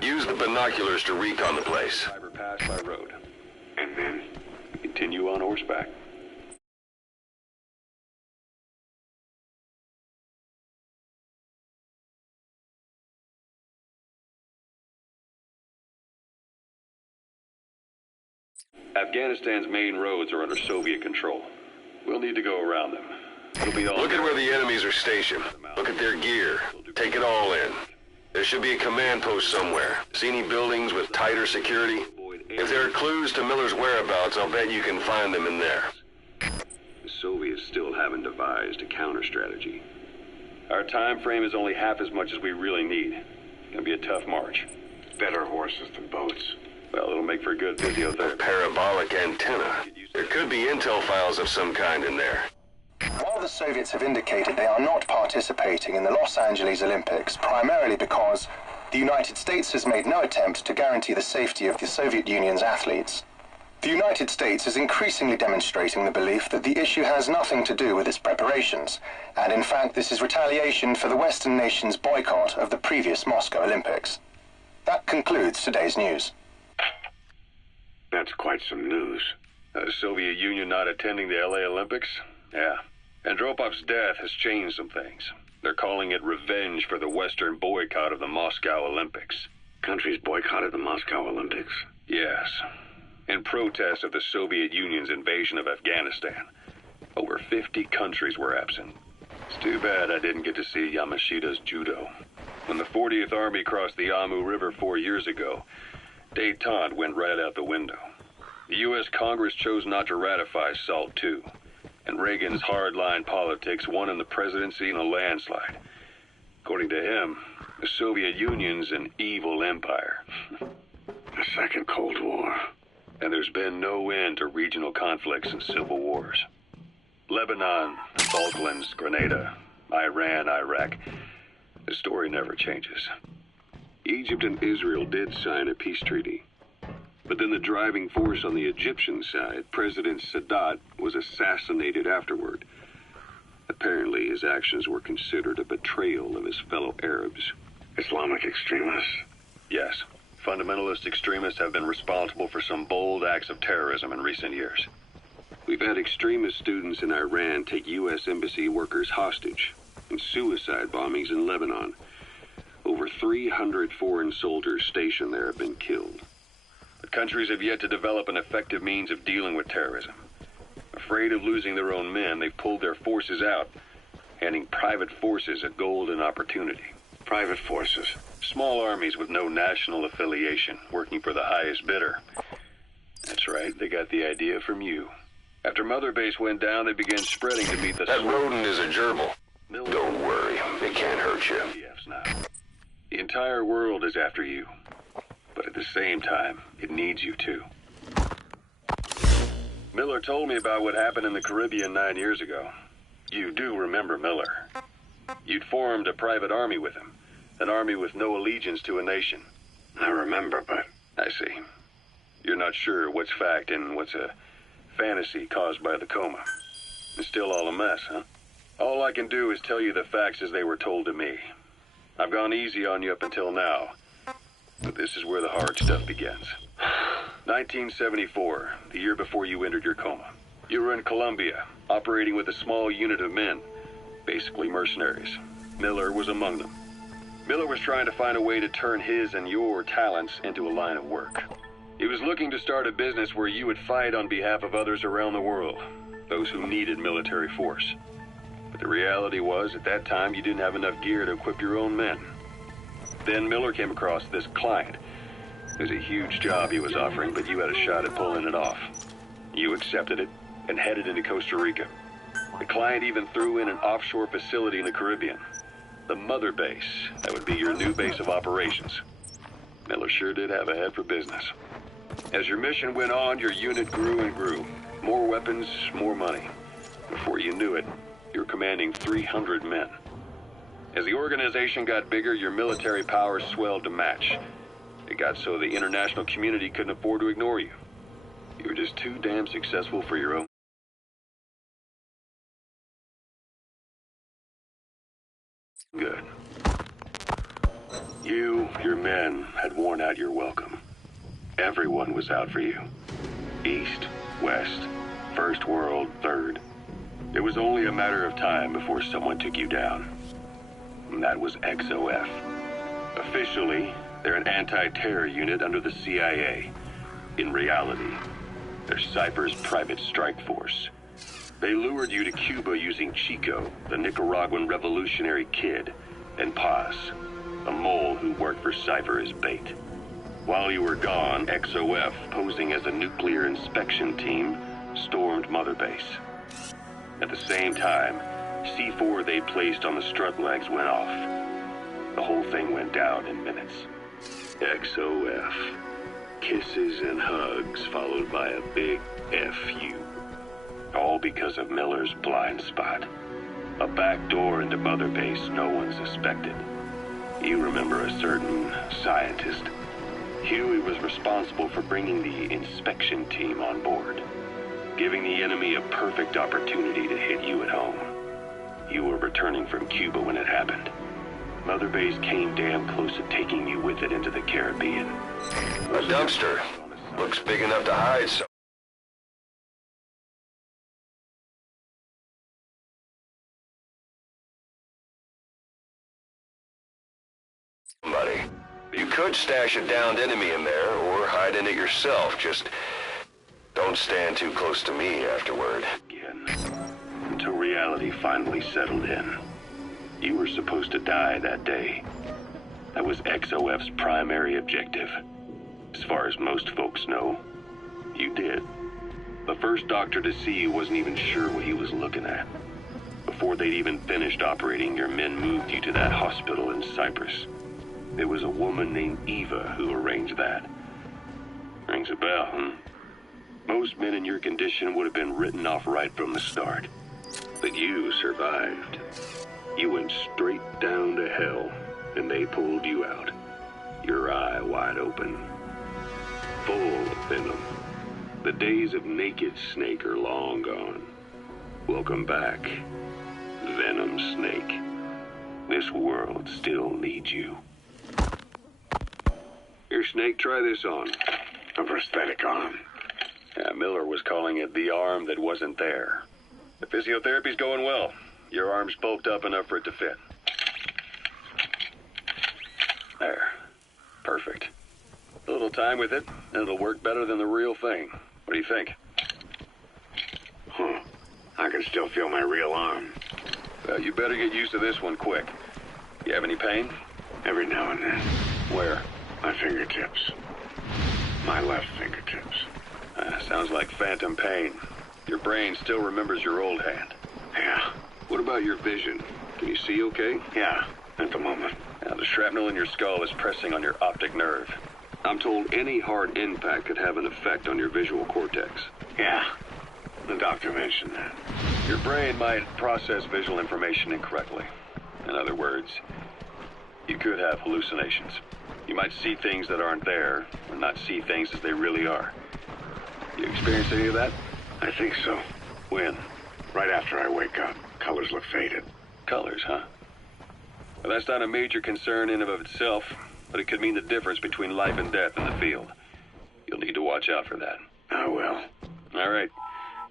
Use the binoculars to recon the place. Fiber pass by road. And then? Continue on horseback. Afghanistan's main roads are under Soviet control. We'll need to go around them. It'll be all... Look at where the enemies are stationed. Look at their gear. Take it all in. There should be a command post somewhere. See any buildings with tighter security? If there are clues to Miller's whereabouts, I'll bet you can find them in there. The Soviets still haven't devised a counter-strategy. Our time frame is only half as much as we really need. It's gonna be a tough march. Better horses than boats. Well, it'll make for good physiotherapy. A parabolic antenna. There could be intel files of some kind in there. While the Soviets have indicated they are not participating in the Los Angeles Olympics, primarily because the United States has made no attempt to guarantee the safety of the Soviet Union's athletes, The United States is increasingly demonstrating the belief that the issue has nothing to do with its preparations, and in fact this is retaliation for the Western nations' boycott of the previous Moscow Olympics. That concludes today's news. That's quite some news. The Soviet Union not attending the LA Olympics? Yeah. Andropov's death has changed some things. They're calling it revenge for the Western boycott of the Moscow Olympics. Countries boycotted the Moscow Olympics? Yes. In protest of the Soviet Union's invasion of Afghanistan. Over 50 countries were absent. It's too bad I didn't get to see Yamashita's judo. When the 40th Army crossed the Amu River 4 years ago, détente went right out the window. The U.S. Congress chose not to ratify SALT II, and Reagan's hardline politics won him the presidency in a landslide. According to him, the Soviet Union's an evil empire. The Second Cold War. And there's been no end to regional conflicts and civil wars. Lebanon, Falklands, Grenada, Iran, Iraq. The story never changes. Egypt and Israel did sign a peace treaty. But then the driving force on the Egyptian side, President Sadat, was assassinated afterward. Apparently his actions were considered a betrayal of his fellow Arabs. Islamic extremists? Yes. Fundamentalist extremists have been responsible for some bold acts of terrorism in recent years. We've had extremist students in Iran take U.S. embassy workers hostage, and suicide bombings in Lebanon. Over 300 foreign soldiers stationed there have been killed. But countries have yet to develop an effective means of dealing with terrorism. Afraid of losing their own men, they've pulled their forces out, handing private forces a golden opportunity. Private forces? Small armies with no national affiliation, working for the highest bidder. That's right, they got the idea from you. After Mother Base went down, they began spreading to meet the... That rodent is a gerbil. Don't worry, it can't hurt you. Now. The entire world is after you. But at the same time, it needs you too. Miller told me about what happened in the Caribbean 9 years ago. You do remember Miller. You'd formed a private army with him. An army with no allegiance to a nation. I remember, but... I see. You're not sure what's fact and what's a fantasy caused by the coma. It's still all a mess, huh? All I can do is tell you the facts as they were told to me. I've gone easy on you up until now. But this is where the hard stuff begins. 1974, the year before you entered your coma. You were in Colombia, operating with a small unit of men. Basically mercenaries. Miller was among them. Miller was trying to find a way to turn his and your talents into a line of work. He was looking to start a business where you would fight on behalf of others around the world, those who needed military force. But the reality was, at that time, you didn't have enough gear to equip your own men. Then Miller came across this client. It was a huge job he was offering, but you had a shot at pulling it off. You accepted it and headed into Costa Rica. The client even threw in an offshore facility in the Caribbean. The Mother Base, that would be your new base of operations. Miller sure did have a head for business. As your mission went on, your unit grew and grew. More weapons, more money. Before you knew it, you were commanding 300 men. As the organization got bigger, your military powers swelled to match. It got so the international community couldn't afford to ignore you. You were just too damn successful for your own. Good. You, your men, had worn out your welcome. Everyone was out for you. East, West, First World, Third. It was only a matter of time before someone took you down. And that was XOF. Officially, they're an anti-terror unit under the CIA. In reality, they're Cypher's private strike force. They lured you to Cuba using Chico, the Nicaraguan revolutionary kid, and Paz, a mole who worked for Cypher as bait. While you were gone, XOF, posing as a nuclear inspection team, stormed Mother Base. At the same time, C4 they placed on the strut legs went off. The whole thing went down in minutes. XOF. Kisses and hugs followed by a big F.U. All because of Miller's blind spot. A back door into Mother Base no one suspected. You remember a certain scientist. Huey was responsible for bringing the inspection team on board, giving the enemy a perfect opportunity to hit you at home. You were returning from Cuba when it happened. Mother Base came damn close to taking you with it into the Caribbean. A dumpster. Looks big enough to hide somebody. You could stash a downed enemy in there or hide in it yourself. Just don't stand too close to me afterward. Again, until reality finally settled in. You were supposed to die that day. That was XOF's primary objective. As far as most folks know, you did. The first doctor to see you wasn't even sure what he was looking at. Before they'd even finished operating, your men moved you to that hospital in Cyprus. It was a woman named Eva who arranged that. Rings a bell, huh? Most men in your condition would have been written off right from the start. But you survived. You went straight down to hell, and they pulled you out. Your eye wide open. Full of venom. The days of naked Snake are long gone. Welcome back, Venom Snake. This world still needs you. Here, Snake, try this on. A prosthetic arm. Yeah, Miller was calling it the arm that wasn't there. The physiotherapy's going well. Your arm's bulked up enough for it to fit. There. Perfect. A little time with it, and it'll work better than the real thing. What do you think? I can still feel my real arm. Well, you better get used to this one quick. You have any pain? Every now and then. Where? My fingertips. My left fingertips. Sounds like phantom pain. Your brain still remembers your old hand. Yeah. What about your vision? Can you see okay? Yeah, at the moment. Now, the shrapnel in your skull is pressing on your optic nerve. I'm told any hard impact could have an effect on your visual cortex. Yeah, the doctor mentioned that. Your brain might process visual information incorrectly. In other words, you could have hallucinations. You might see things that aren't there, and not see things as they really are. You experienced any of that? I think so. When? Right after I wake up. Colors look faded. Colors, huh? Well, that's not a major concern in and of itself, but it could mean the difference between life and death in the field. You'll need to watch out for that. I will. All right.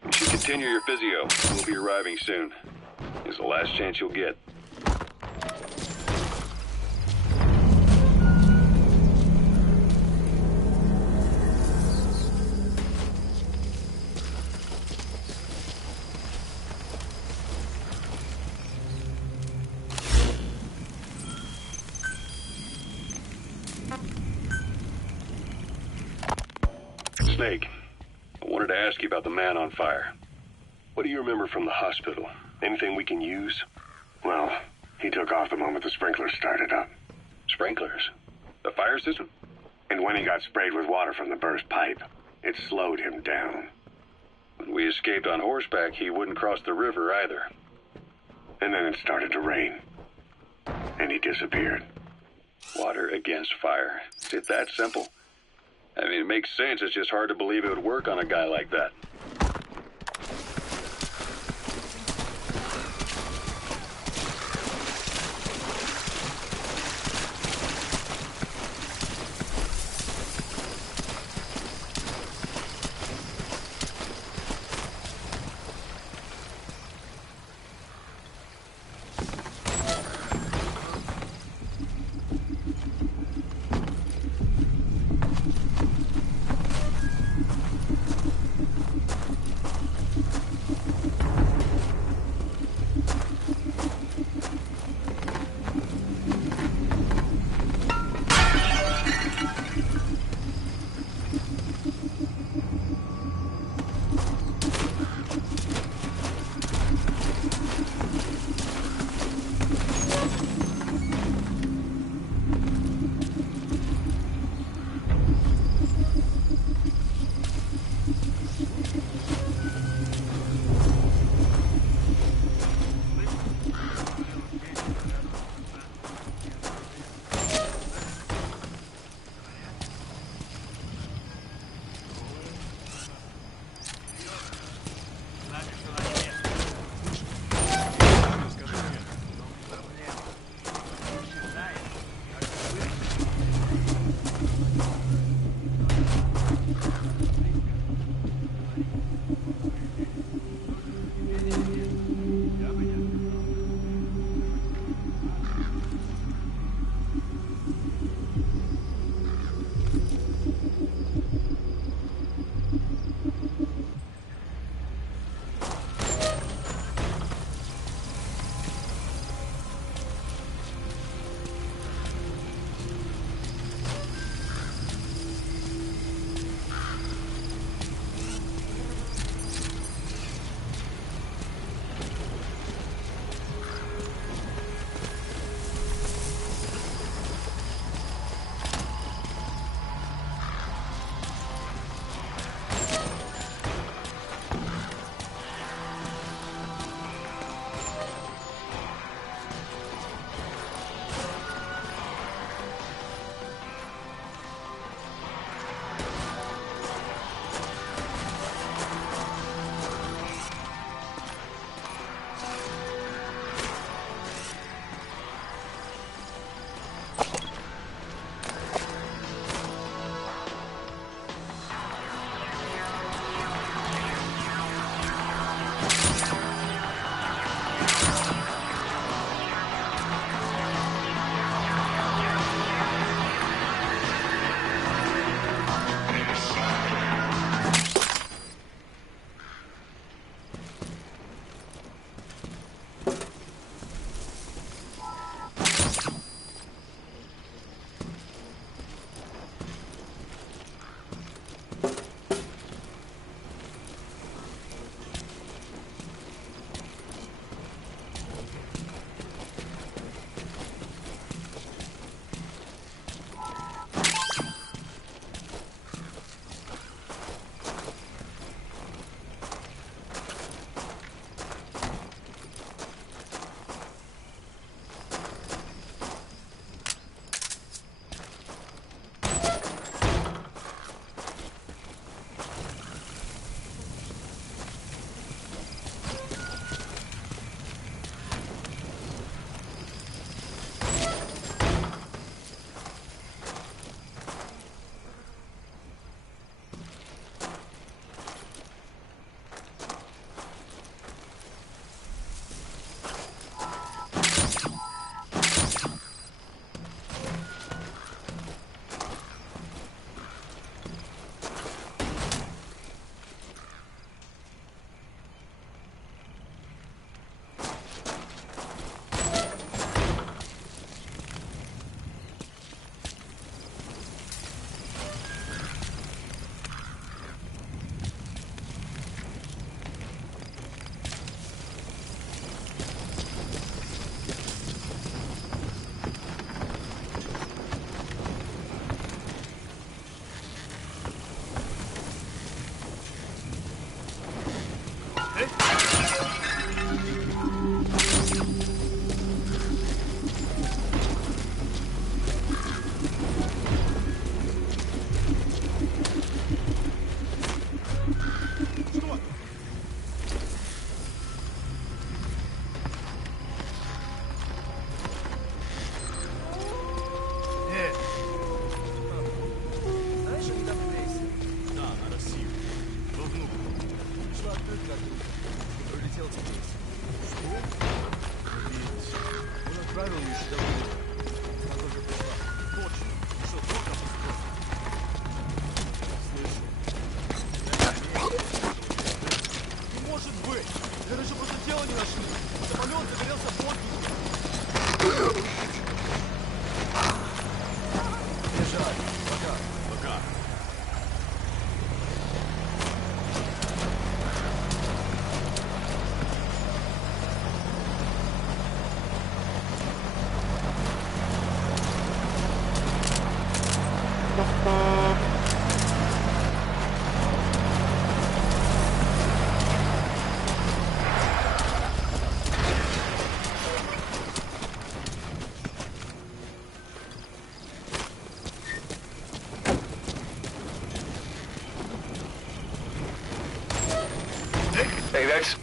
You should continue your physio. We'll be arriving soon. It's the last chance you'll get. Snake, I wanted to ask you about the man on fire. What do you remember from the hospital? Anything we can use? Well, he took off the moment the sprinklers started up. Sprinklers? The fire system? And when he got sprayed with water from the burst pipe, it slowed him down. When we escaped on horseback, he wouldn't cross the river either. And then it started to rain. And he disappeared. Water against fire. Is it that simple? I mean, it makes sense. It's just hard to believe it would work on a guy like that. Okay, that's...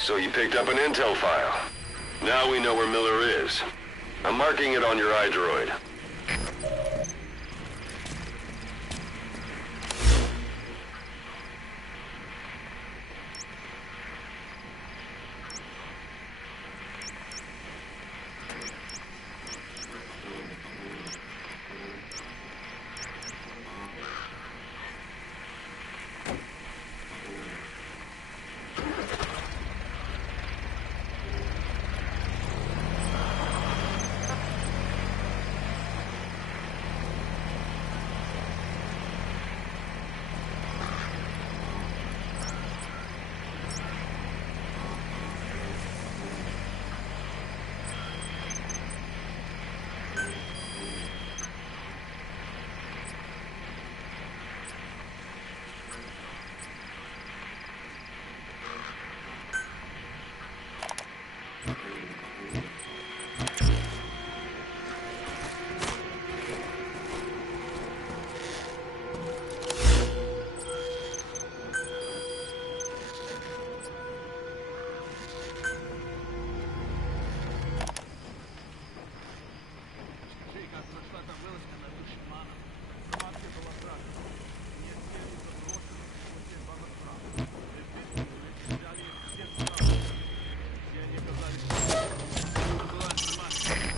So you picked up an intel file. Now we know where Miller is. I'm marking it on your iDroid.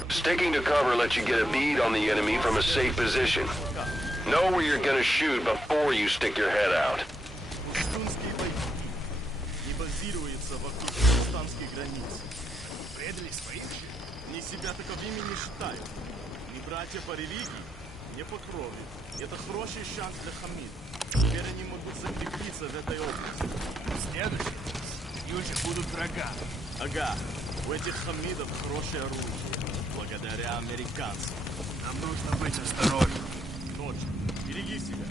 Sticking to cover lets you get a bead on the enemy from a safe position. Know where you're gonna shoot before you stick your head out. Не базируется вокруг пакистанских границ. Предали своих же, они себя таковыми не считают. Ни братья по религии, не по крови. Это хороший шанс для Хамида. Теперь они могут закрепиться в этой области. Следующий раз южи будут врага. Ага, у этих Хамидов хорошее оружие. Благодаря американцам. Нам нужно быть осторожным. Точно. Береги себя.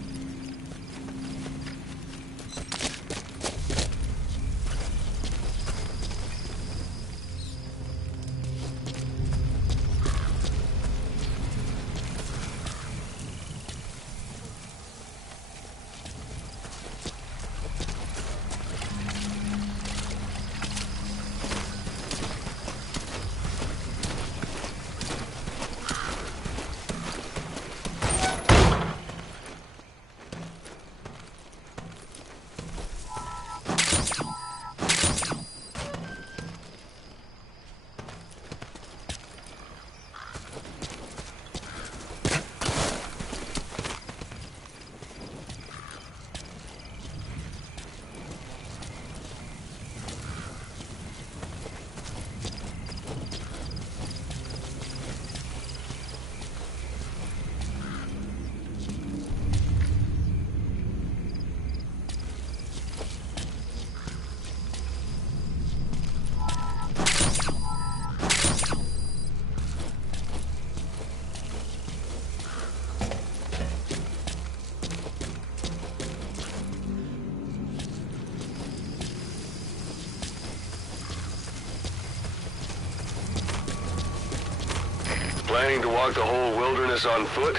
Planning to walk the whole wilderness on foot?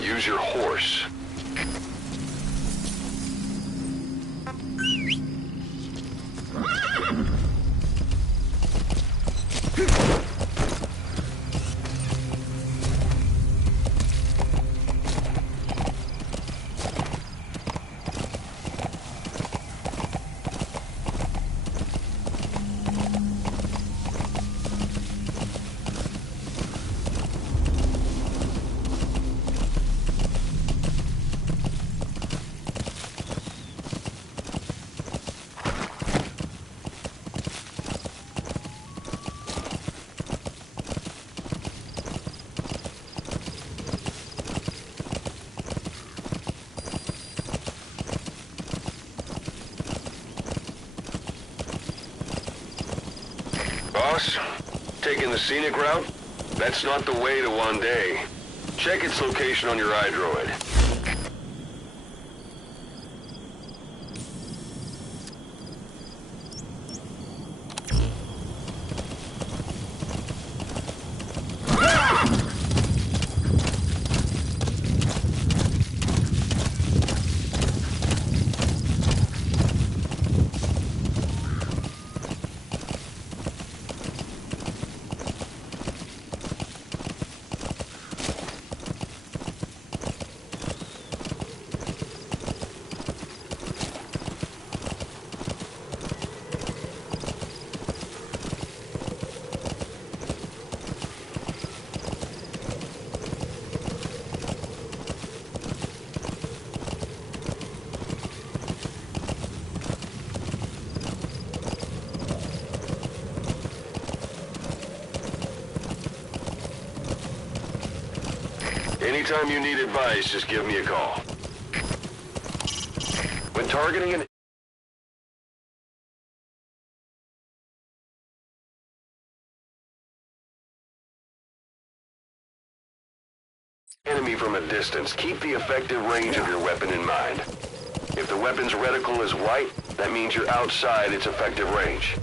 Use your horse. Boss, taking the scenic route? That's not the way to Wande. Check its location on your iDroid. Anytime you need advice, just give me a call. When targeting an enemy from a distance, keep the effective range of your weapon in mind. If the weapon's reticle is white, that means you're outside its effective range.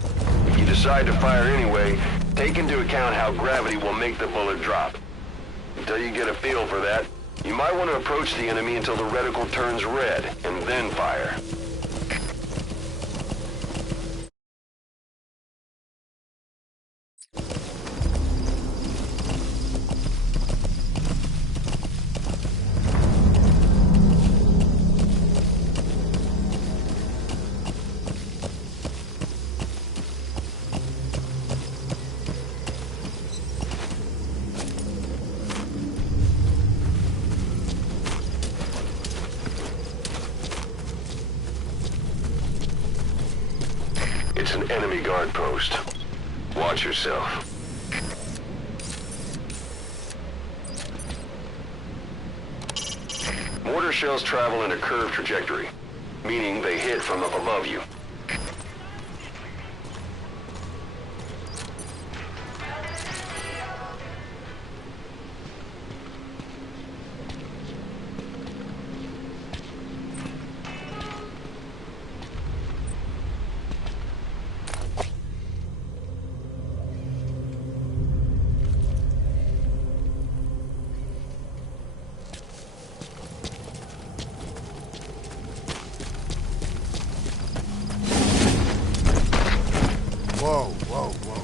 If you decide to fire anyway, take into account how gravity will make the bullet drop. Until you get a feel for that, you might want to approach the enemy until the reticle turns red, and then fire. It's an enemy guard post. Watch yourself. Mortar shells travel in a curved trajectory, meaning they hit from up above you. Whoa, whoa, whoa.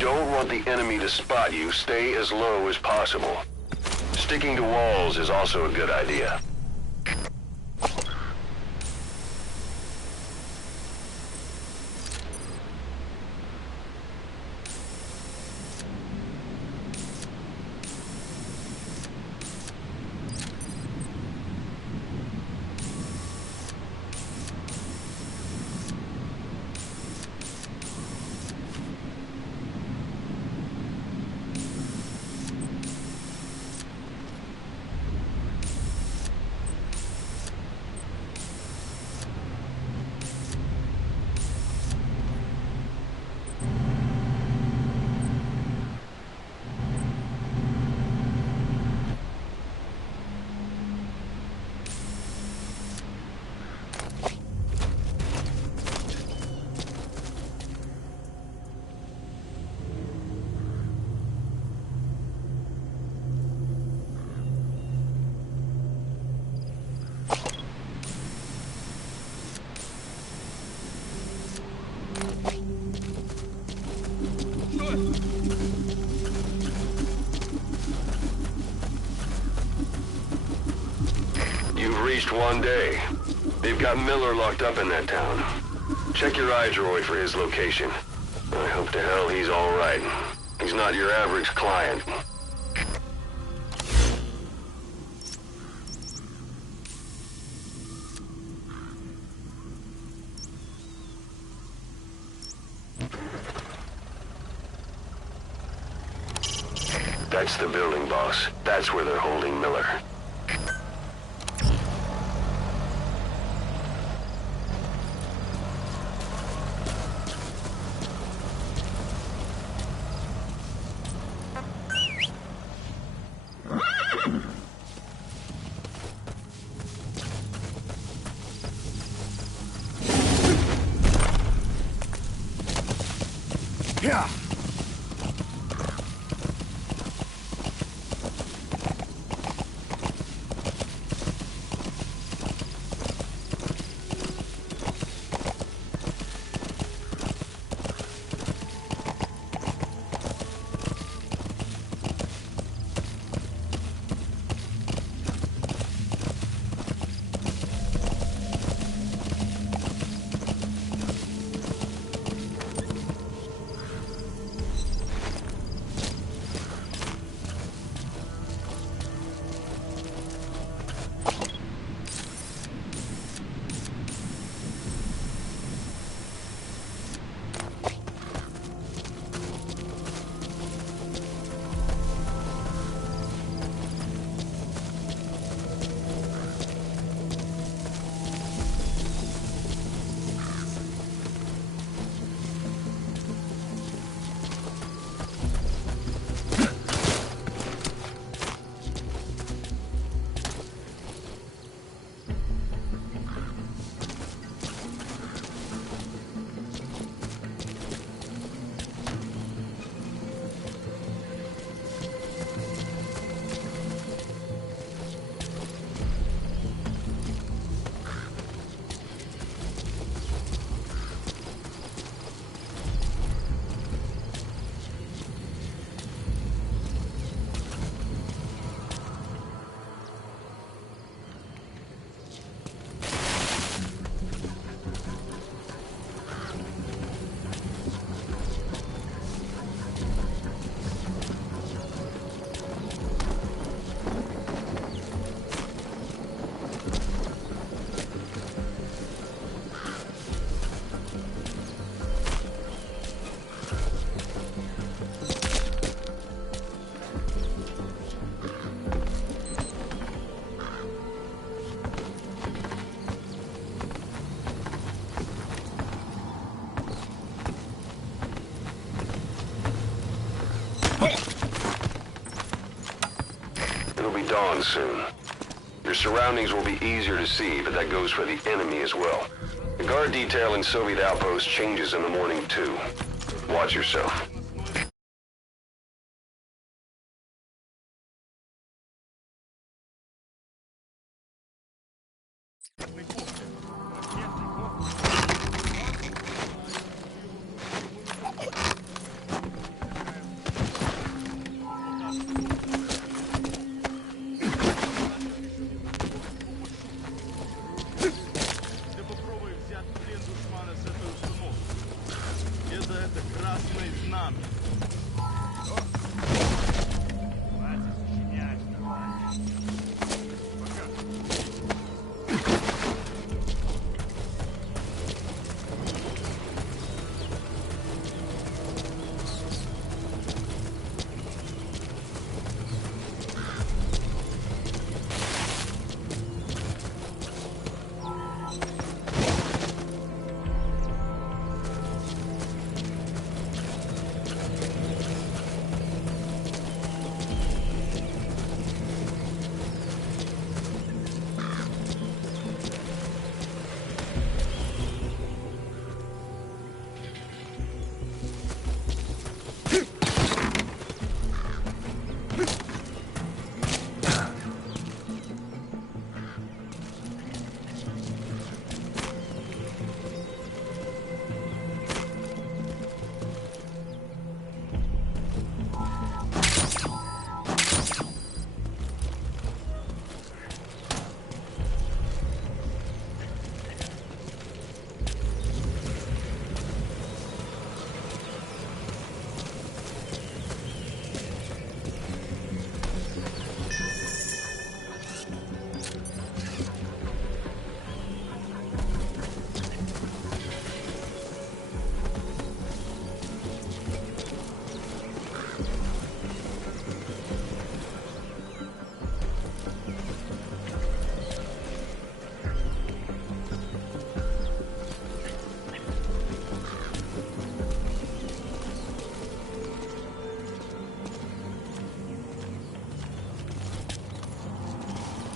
don't want the enemy to spot you, stay as low as possible. Sticking to walls is also a good idea. You've reached one day. They've got Miller locked up in that town. Check your iDroid for his location. I hope to hell he's all right. He's not your average client. That's the building, boss. That's where they're holding Miller. Yeah. It'll be dawn soon. Your surroundings will be easier to see, but that goes for the enemy as well. The guard detail in Soviet outposts changes in the morning too. Watch yourself.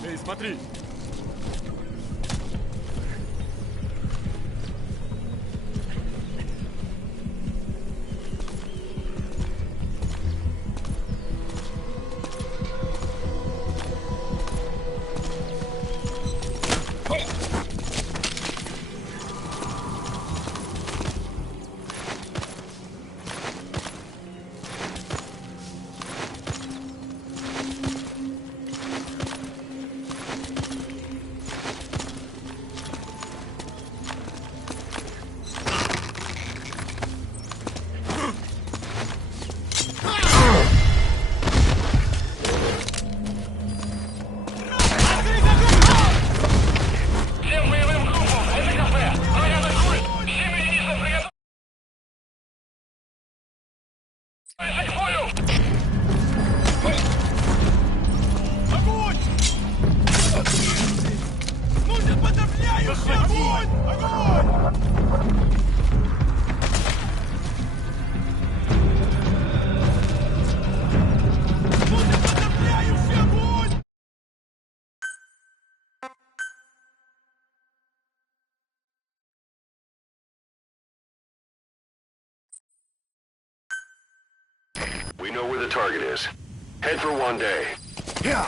Эй, смотри! We know where the target is. Head for one day. Yeah.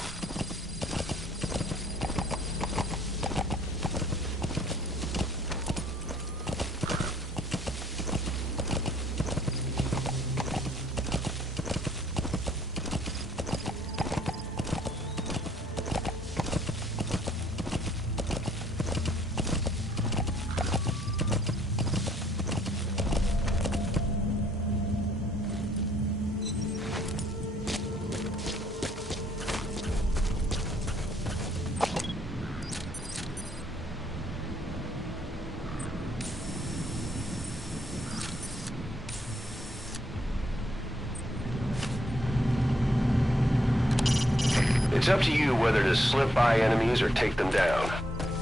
It's up to you whether to slip by enemies or take them down.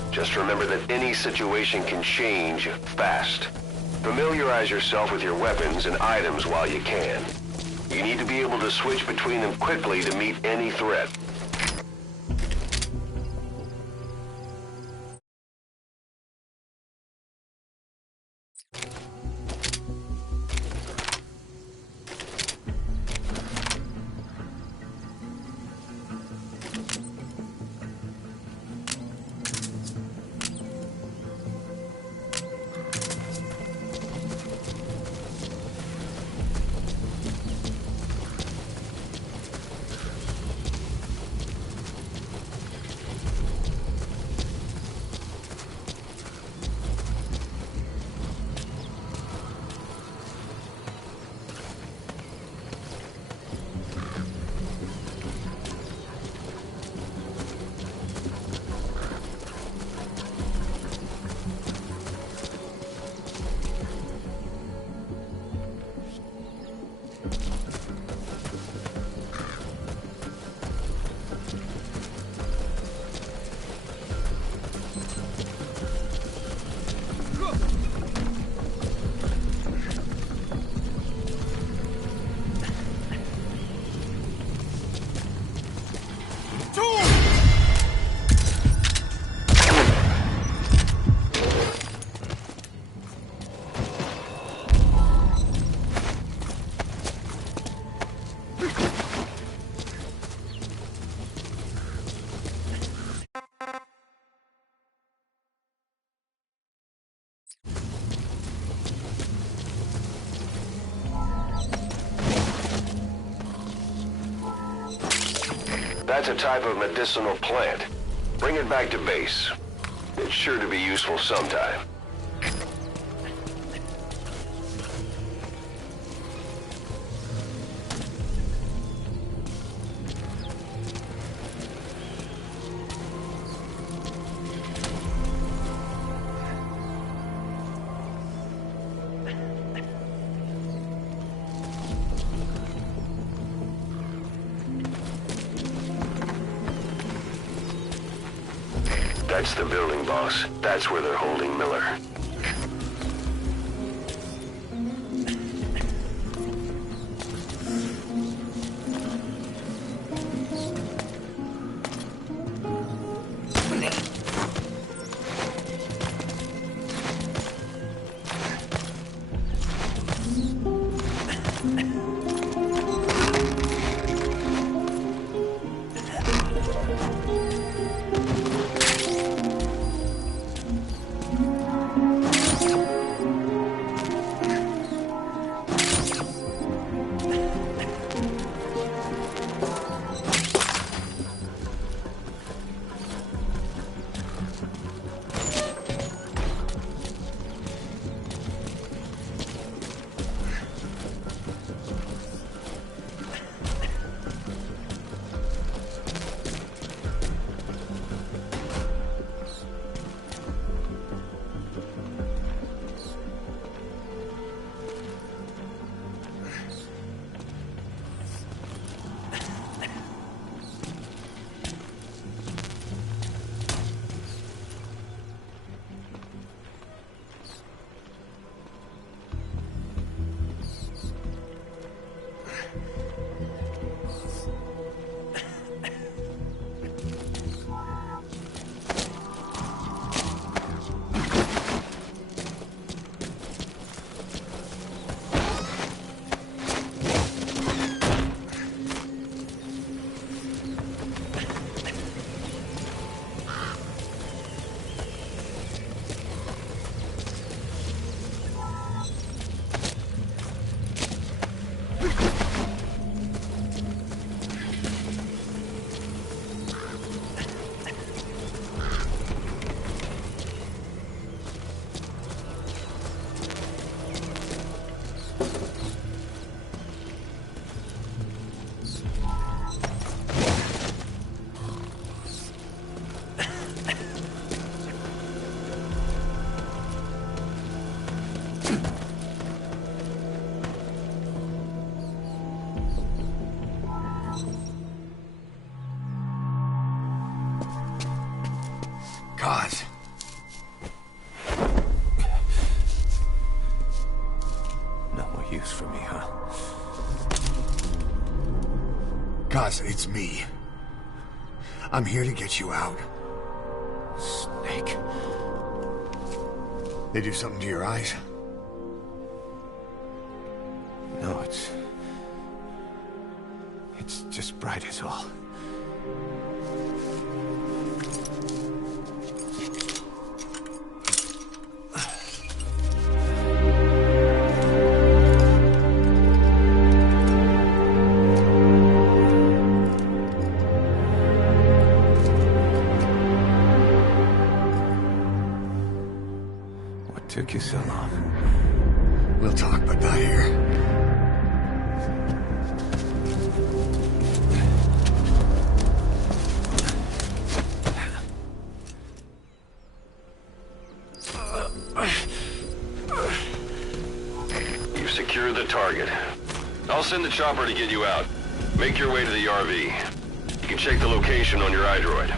Just remember that any situation can change fast. Familiarize yourself with your weapons and items while you can. You need to be able to switch between them quickly to meet any threat. That's a type of medicinal plant. Bring it back to base. It's sure to be useful sometime. That's the building, boss. That's where they're holding Miller. Gods. No more use for me, huh? Gods, it's me. I'm here to get you out. Snake. They do something to your eyes? No, it's just bright as all. What took you so long? We'll talk, but not here. You've secured the target. I'll send the chopper to get you out. Make your way to the RV. You can check the location on your iDroid.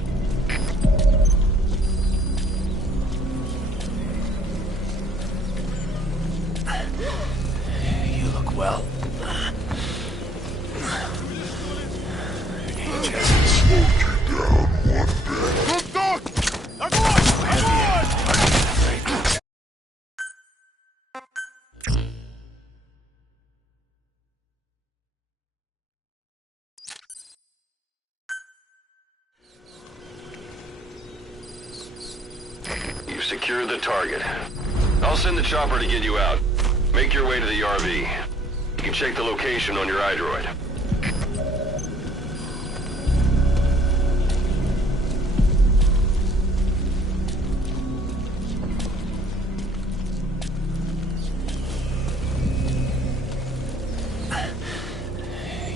You look well. Age hasn't slowed you down one bit. You've secured the target. I'll send the chopper to get you out. Make your way to the RV. You can check the location on your iDroid.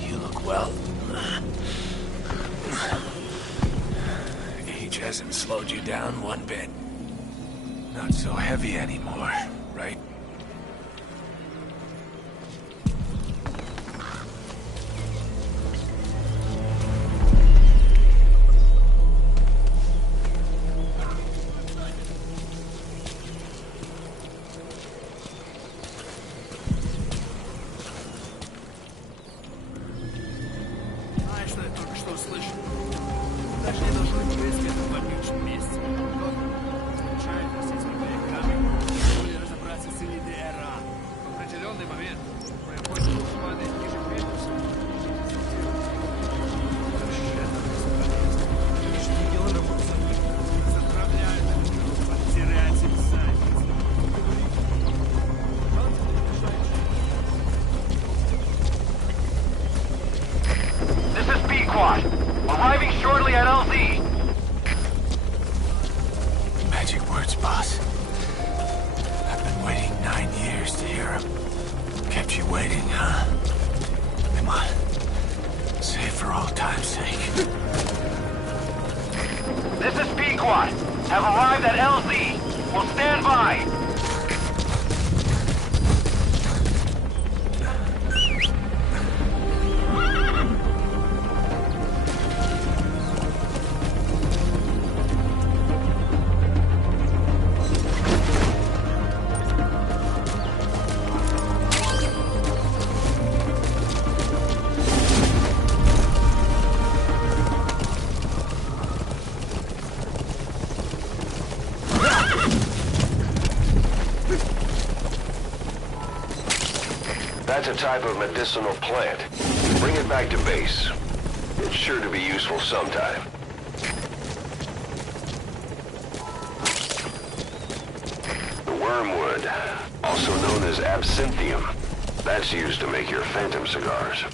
You look well. Age hasn't slowed you down one bit. Not so heavy anymore, right? Знаешь, что я только что услышал? Даже не должны быть в этом вонючем месте. Случайно с этими бояками решили разобраться с ЛДРА. В определенный момент проходит рух падает ниже корпуса. Squad have arrived at LZ. We'll stand by. That's a type of medicinal plant. Bring it back to base. It's sure to be useful sometime. The wormwood, also known as absinthium. That's used to make your phantom cigars.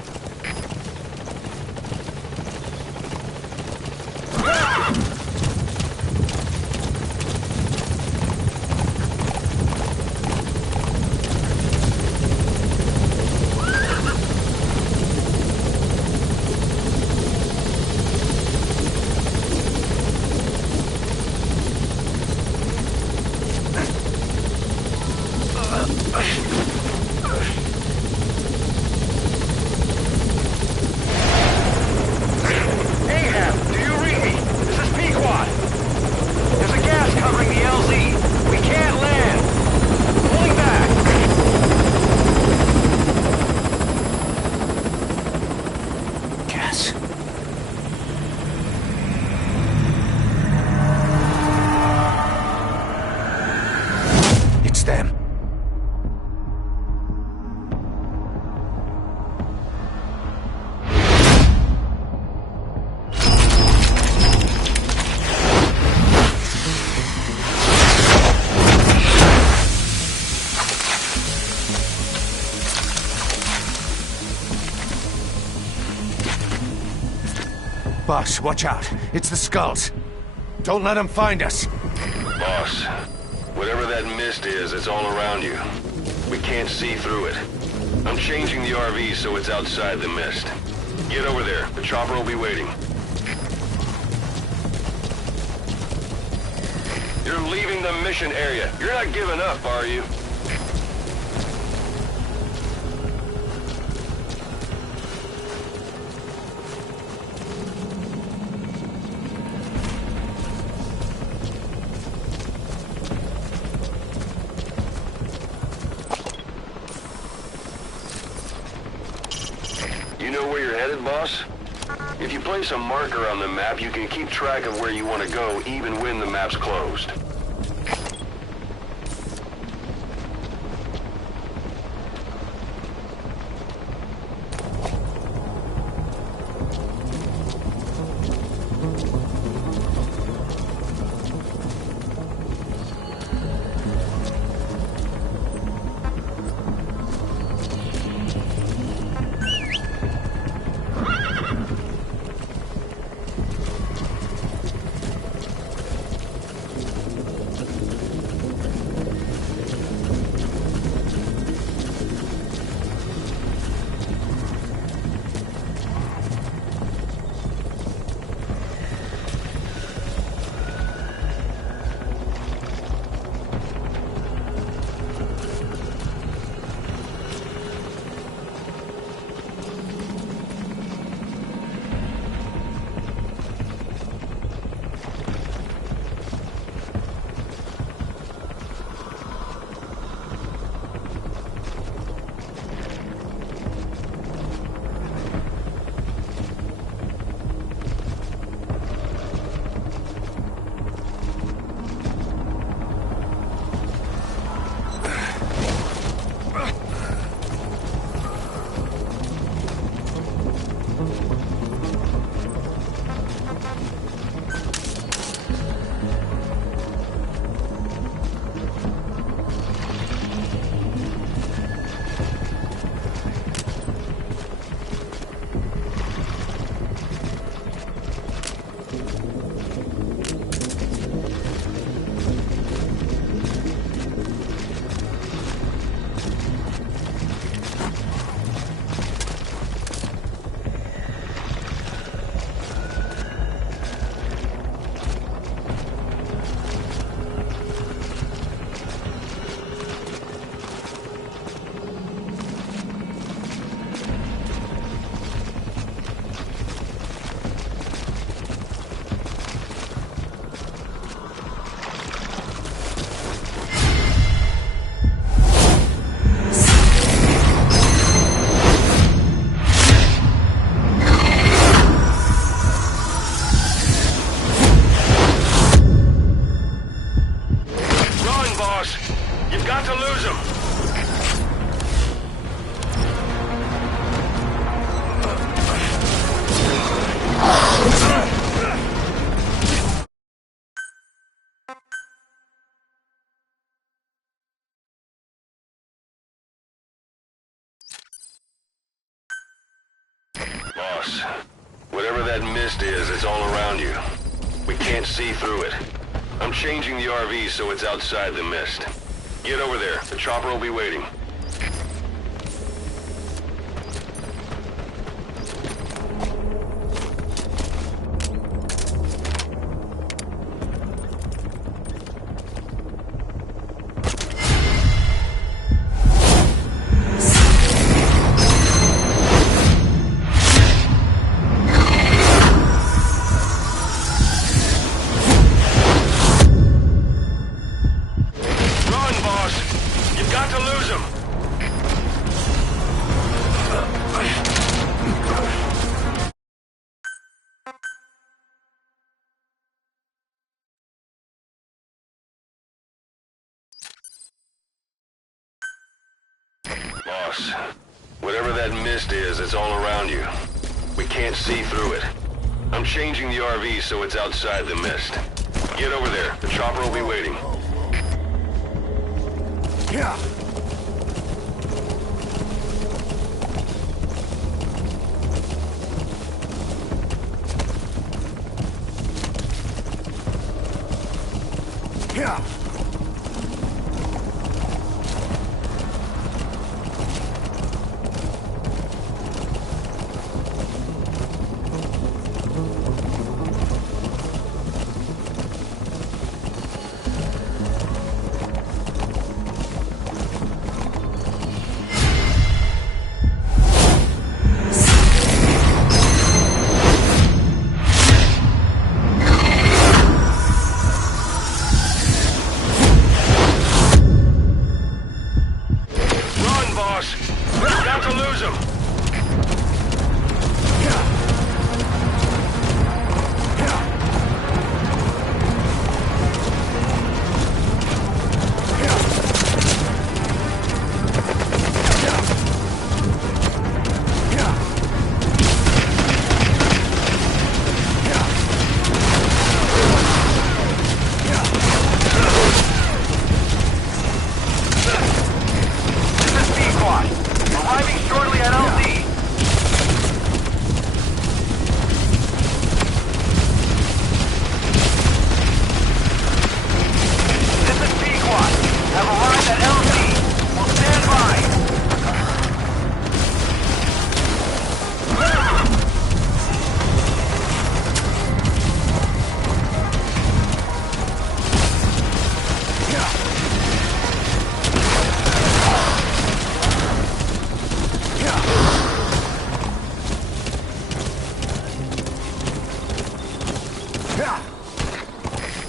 Boss, watch out. It's the skulls. Don't let them find us. Boss, whatever that mist is, it's all around you. We can't see through it. I'm changing the RV so it's outside the mist. Get over there. The chopper will be waiting. You're leaving the mission area. You're not giving up, are you? You know where you're headed, boss? If you place a marker on the map, you can keep track of where you want to go even when the map's closed. that mist is, it's all around you. We can't see through it. I'm changing the RV so it's outside the mist. Get over there. The chopper will be waiting. Boss, whatever that mist is, it's all around you. We can't see through it. I'm changing the RV so it's outside the mist. Get over there. The chopper will be waiting. Yeah. Yeah.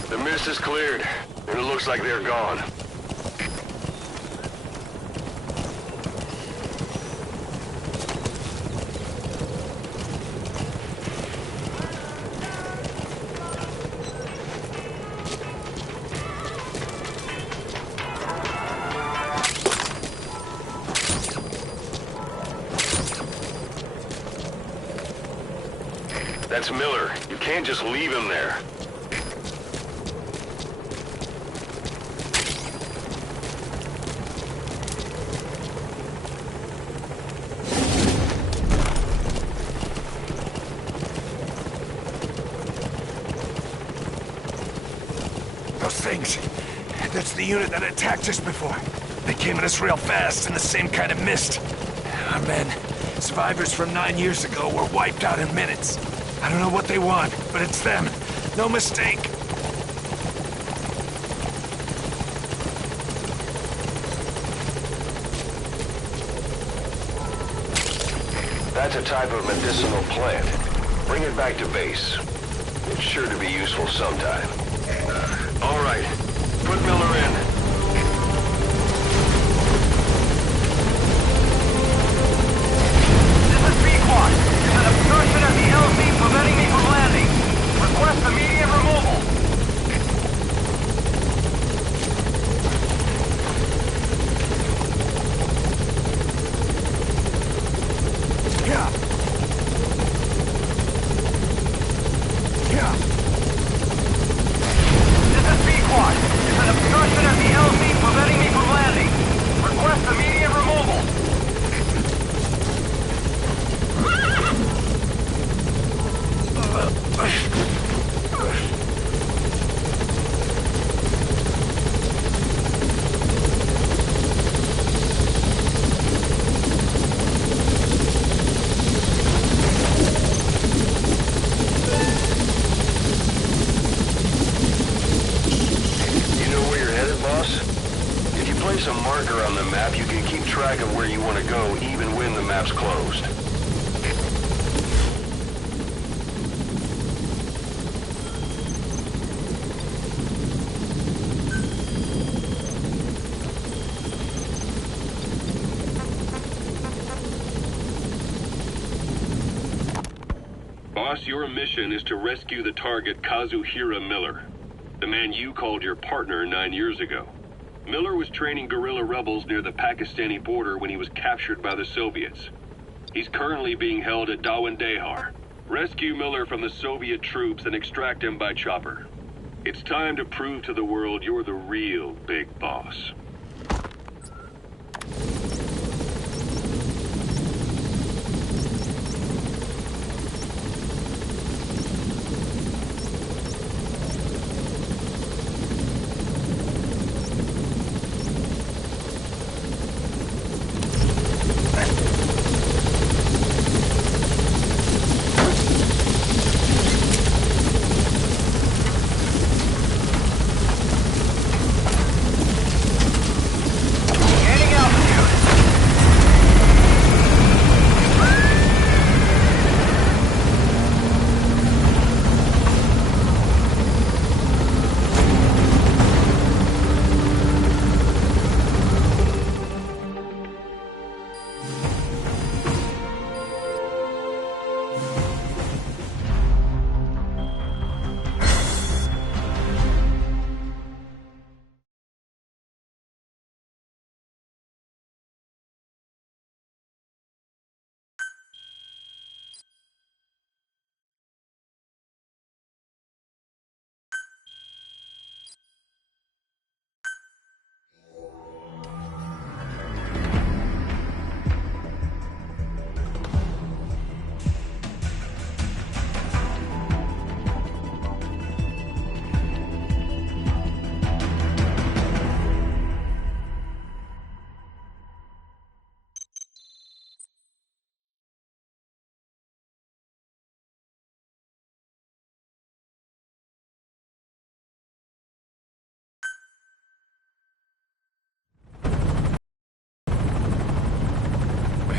The mist is cleared, and it looks like they're gone. That's Miller. You can't just leave him there. Those things. That's the unit that attacked us before. They came at us real fast in the same kind of mist. Our men, survivors from 9 years ago, were wiped out in minutes. I don't know what they want, but it's them. No mistake. That's a type of medicinal plant. Bring it back to base. It's sure to be useful sometime. All right. Put Miller in. Obstruction at the LZ preventing me from landing. Request immediate removal. Yeah. Yeah. This is B-Quad. There's an obstruction at the LZ preventing me from landing. Request immediate removal. marker on the map, you can keep track of where you want to go even when the map's closed. Boss, your mission is to rescue the target Kazuhira Miller, the man you called your partner 9 years ago. Miller was training guerrilla rebels near the Pakistani border when he was captured by the Soviets. He's currently being held at Dawandehar. Rescue Miller from the Soviet troops and extract him by chopper. It's time to prove to the world you're the real big boss.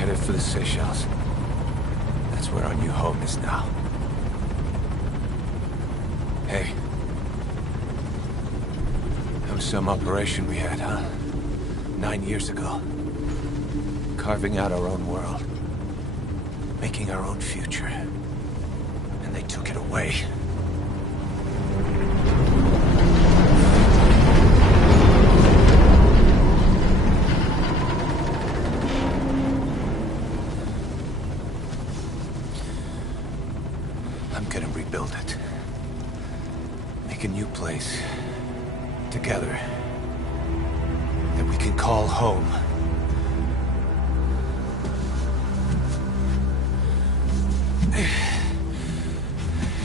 Headed for the Seychelles. That's where our new home is now. Hey. That was some operation we had, huh? 9 years ago. Carving out our own world. Making our own future. And they took it away. I'm gonna rebuild it. Make a new place. Together. That we can call home.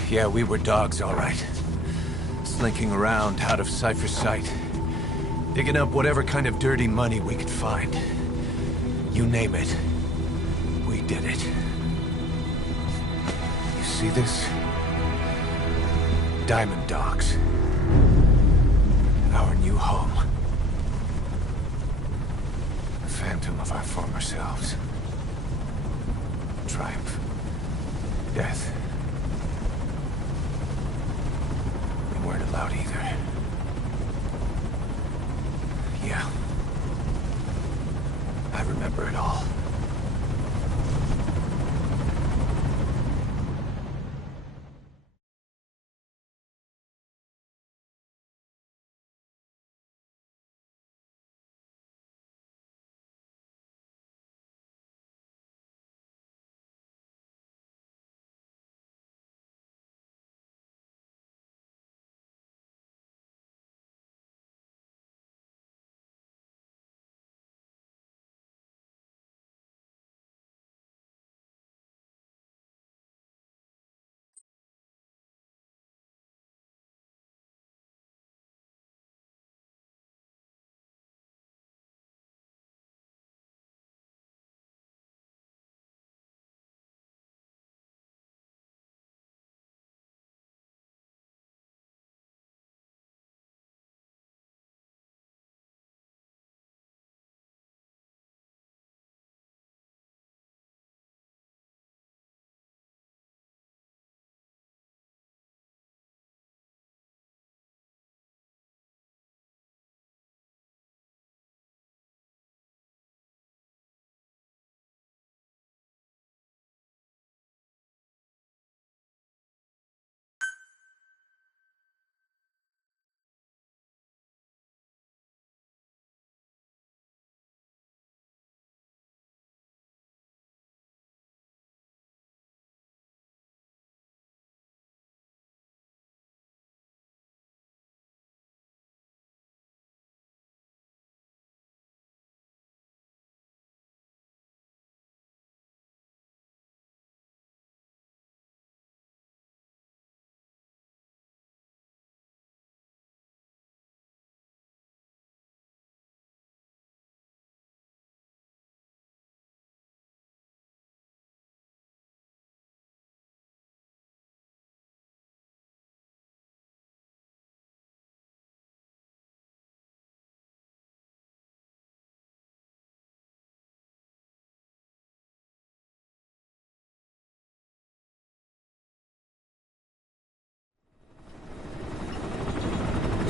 Yeah, we were dogs, all right. Slinking around out of Cypher's sight. Digging up whatever kind of dirty money we could find. You name it. We did it. See this? Diamond Dogs. Our new home. The phantom of our former selves. Triumph. Death. We weren't allowed either. Yeah. I remember it all.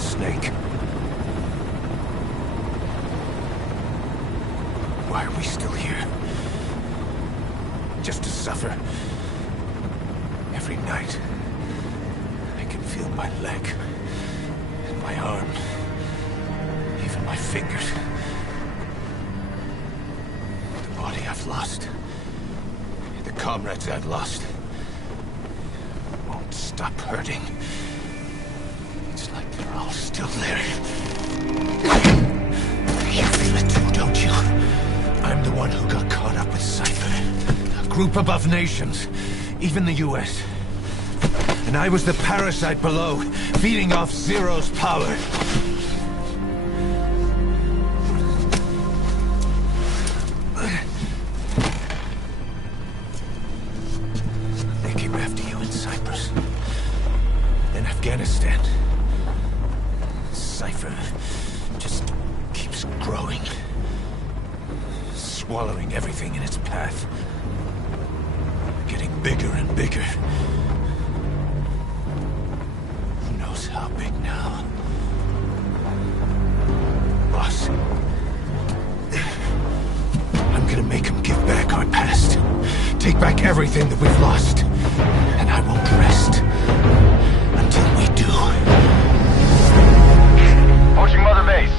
snake. Why are we still here? Just to suffer? Every night, I can feel my leg, and my arm, even my fingers. The body I've lost, the comrades I've lost, won't stop hurting. It's like they're all still there. You feel it too, don't you? I'm the one who got caught up with Cypher. A group above nations, even the US. And I was the parasite below, feeding off Zero's power. They came after you in Cyprus. Then Afghanistan. Cypher just keeps growing. Swallowing everything in its path. Getting bigger and bigger. Who knows how big now? Boss. I'm gonna make him give back our past. Take back everything that we've lost. And I won't rest until we do. Approaching Mother Base.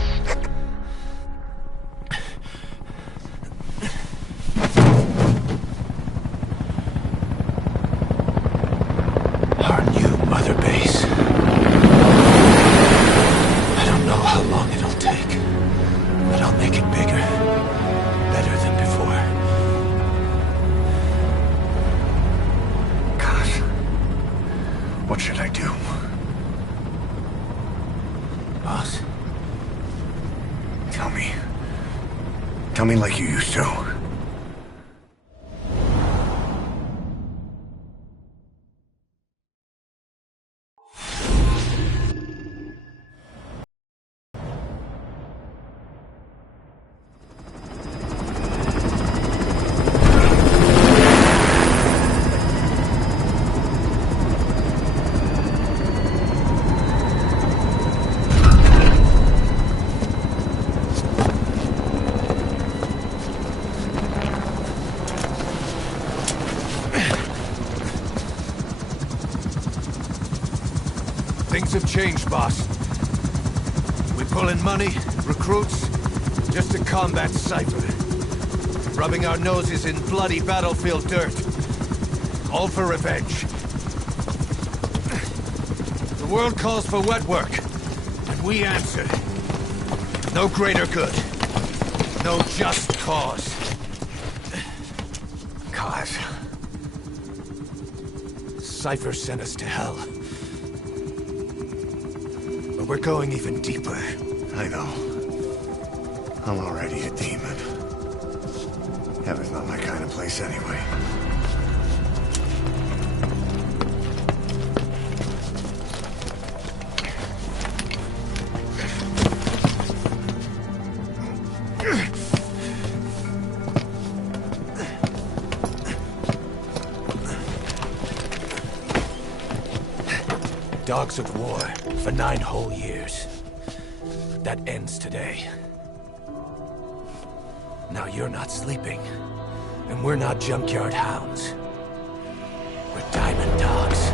Our new Mother Base. I don't know how long it'll take, but I'll make it bigger. Better than before. Gosh. What should I do? Boss? Tell me. Tell me like you used to. Things have changed, boss. We pull in money, recruits, just to combat Cypher. Rubbing our noses in bloody battlefield dirt. All for revenge. The world calls for wet work, and we answer. No greater good. No just cause. Cause? Cypher sent us to hell. But we're going even deeper. I know. I'm already a demon. Heaven's not my kind of place anyway. Dogs of war for 9 whole years. That ends today. Now you're not sleeping, and we're not junkyard hounds. We're diamond dogs.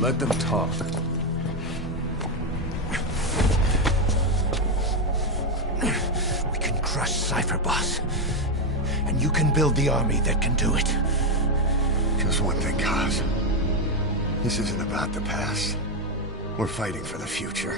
Let them talk. We can crush Cypher, boss. And you can build the army that can do it. Just one thing, Kaz. This isn't about the past. We're fighting for the future.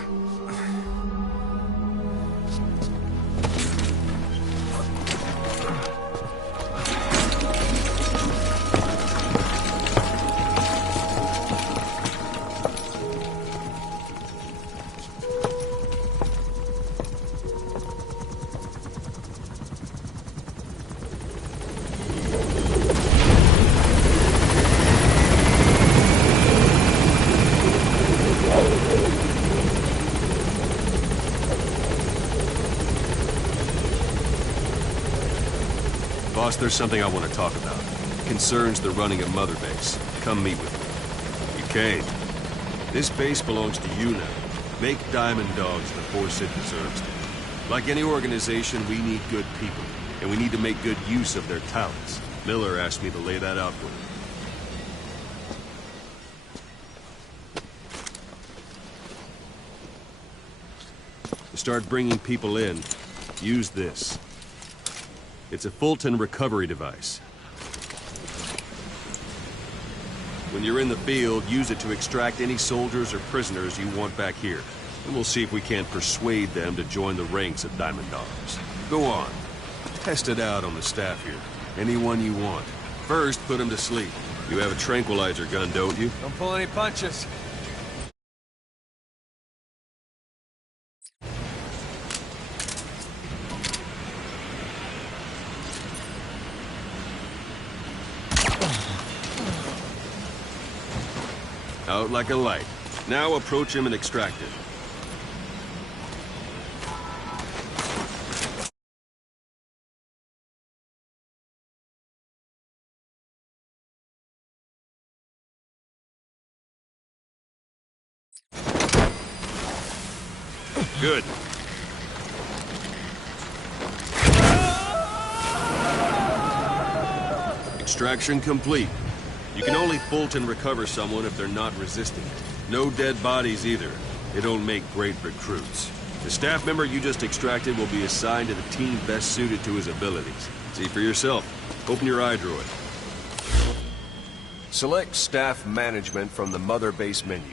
Boss, there's something I want to talk about. concerns the running of Mother Base, come meet with me. You came. This base belongs to you now. Make Diamond Dogs the force it deserves. Like any organization, we need good people, and we need to make good use of their talents. Miller asked me to lay that out for you. To start bringing people in, use this. It's a Fulton recovery device. When you're in the field, use it to extract any soldiers or prisoners you want back here. And we'll see if we can't persuade them to join the ranks of Diamond Dogs. Go on. Test it out on the staff here. Anyone you want. First, put them to sleep. You have a tranquilizer gun, don't you? Don't pull any punches. Out like a light. Now approach him and extract him. Good. Extraction complete. You can only Fulton recover someone if they're not resisting it. No dead bodies either. They don't make great recruits. The staff member you just extracted will be assigned to the team best suited to his abilities. See for yourself. Open your iDroid. Select staff management from the Mother Base menu.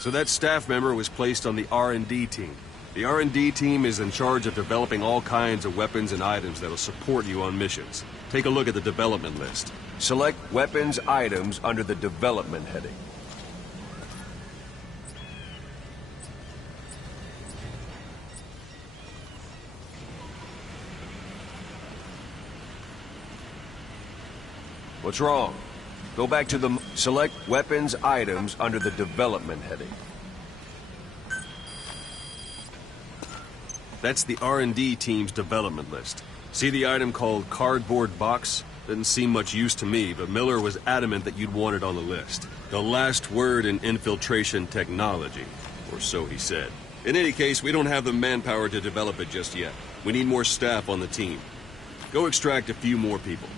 So that staff member was placed on the R&D team. The R&D team is in charge of developing all kinds of weapons and items that'll support you on missions. Take a look at the development list. Select weapons items under the development heading. What's wrong? Go back to the... Select weapons items under the development heading. That's the R&D team's development list. See the item called cardboard box? Didn't seem much use to me, but Miller was adamant that you'd want it on the list. The last word in infiltration technology, or so he said. In any case, we don't have the manpower to develop it just yet. We need more staff on the team. Go extract a few more people.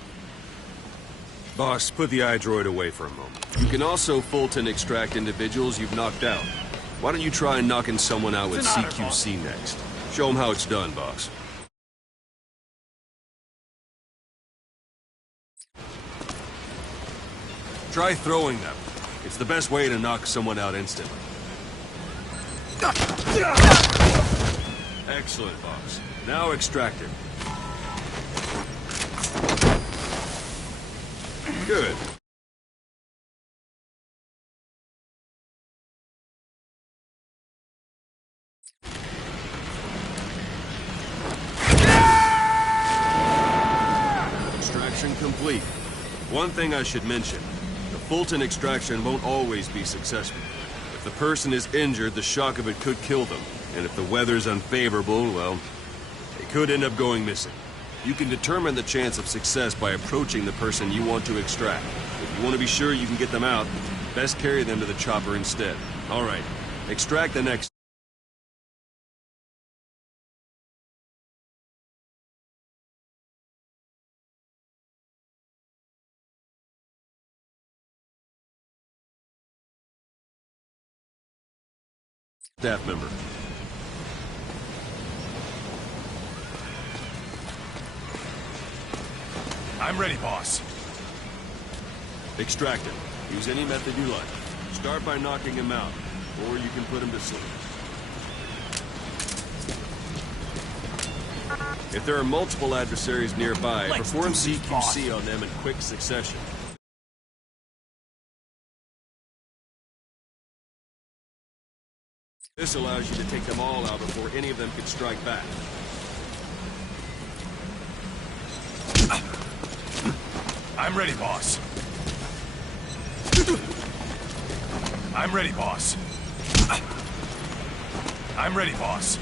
Boss, put the iDroid away for a moment. You can also Fulton extract individuals you've knocked out. Why don't you try knocking someone out with CQC next? Show them how it's done, boss. Try throwing them. It's the best way to knock someone out instantly. Excellent, boss. Now extract him. Good. Extraction complete. One thing I should mention. The Fulton extraction won't always be successful. If the person is injured, the shock of it could kill them. And if the weather's unfavorable, well, they could end up going missing. You can determine the chance of success by approaching the person you want to extract. If you want to be sure you can get them out, best carry them to the chopper instead. All right, extract the next... staff member. I'm ready, boss. Extract him. Use any method you like. Start by knocking him out, or you can put him to sleep. If there are multiple adversaries nearby, perform CQC on them in quick succession. This allows you to take them all out before any of them can strike back. I'm ready, boss. I'm ready, boss. I'm ready, boss.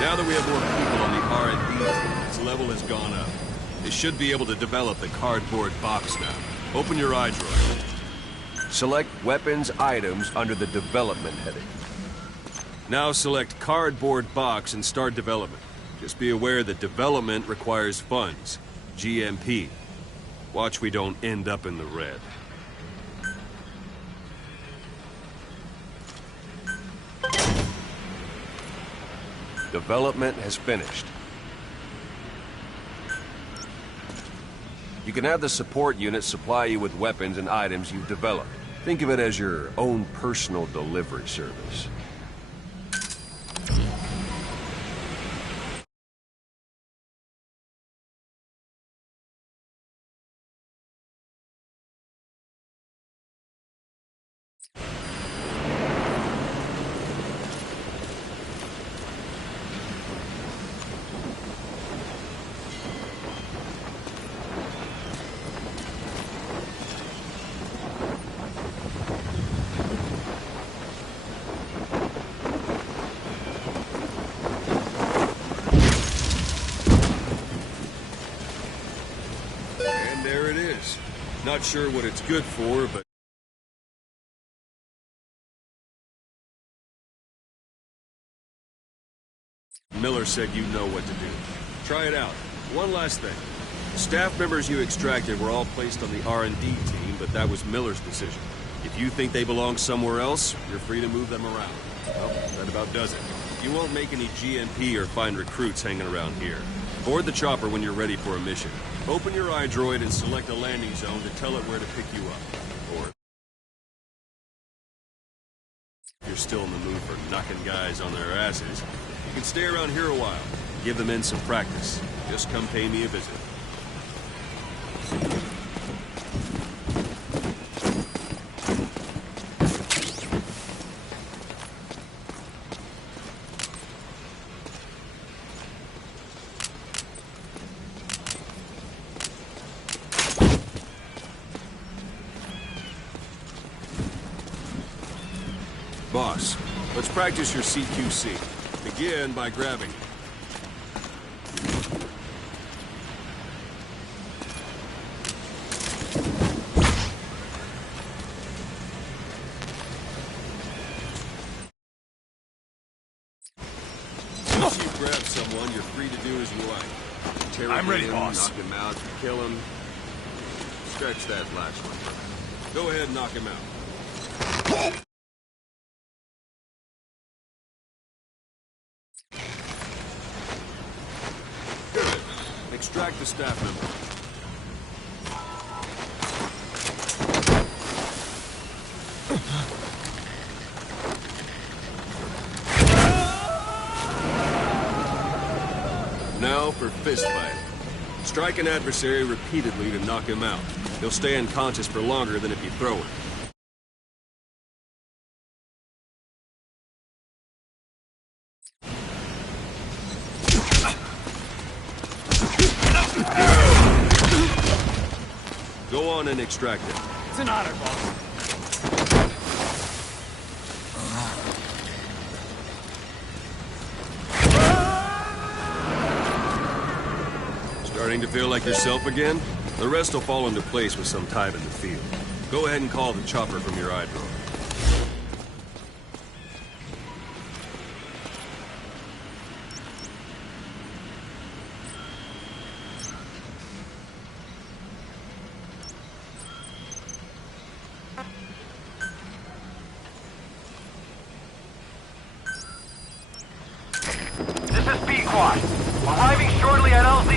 Now that we have more people on the R&D team, its level has gone up. They should be able to develop the cardboard box now. Open your eye droid. Select Weapons Items under the Development heading. Now select Cardboard Box and start development. Just be aware that development requires funds. GMP. Watch we don't end up in the red. Development has finished. You can have the support unit supply you with weapons and items you've developed. Think of it as your own personal delivery service. Not sure what it's good for, but... Miller said you know what to do. Try it out. One last thing. Staff members you extracted were all placed on the R&D team, but that was Miller's decision. If you think they belong somewhere else, you're free to move them around. Well, that about does it. You won't make any GMP or find recruits hanging around here. Board the chopper when you're ready for a mission. Open your iDroid and select a landing zone to tell it where to pick you up. Or if you're still in the mood for knocking guys on their asses, you can stay around here a while. Give the men some practice. Just come pay me a visit. Boss, let's practice your CQC. Begin by grabbing it. Once you've grabbed someone, you're free to do as you like. I'm ready, him, boss. Knock him out, kill him. Stretch that last one. Go ahead and knock him out. Good. Extract the staff member. Now for fist fighting. Strike an adversary repeatedly to knock him out. He'll stay unconscious for longer than if you throw him. Go on and extract it. It's an honor, boss. Starting to feel like yourself again? The rest will fall into place with some time in the field. Go ahead and call the chopper from your iDroid. This is B-Quad. Arriving shortly at Alpha.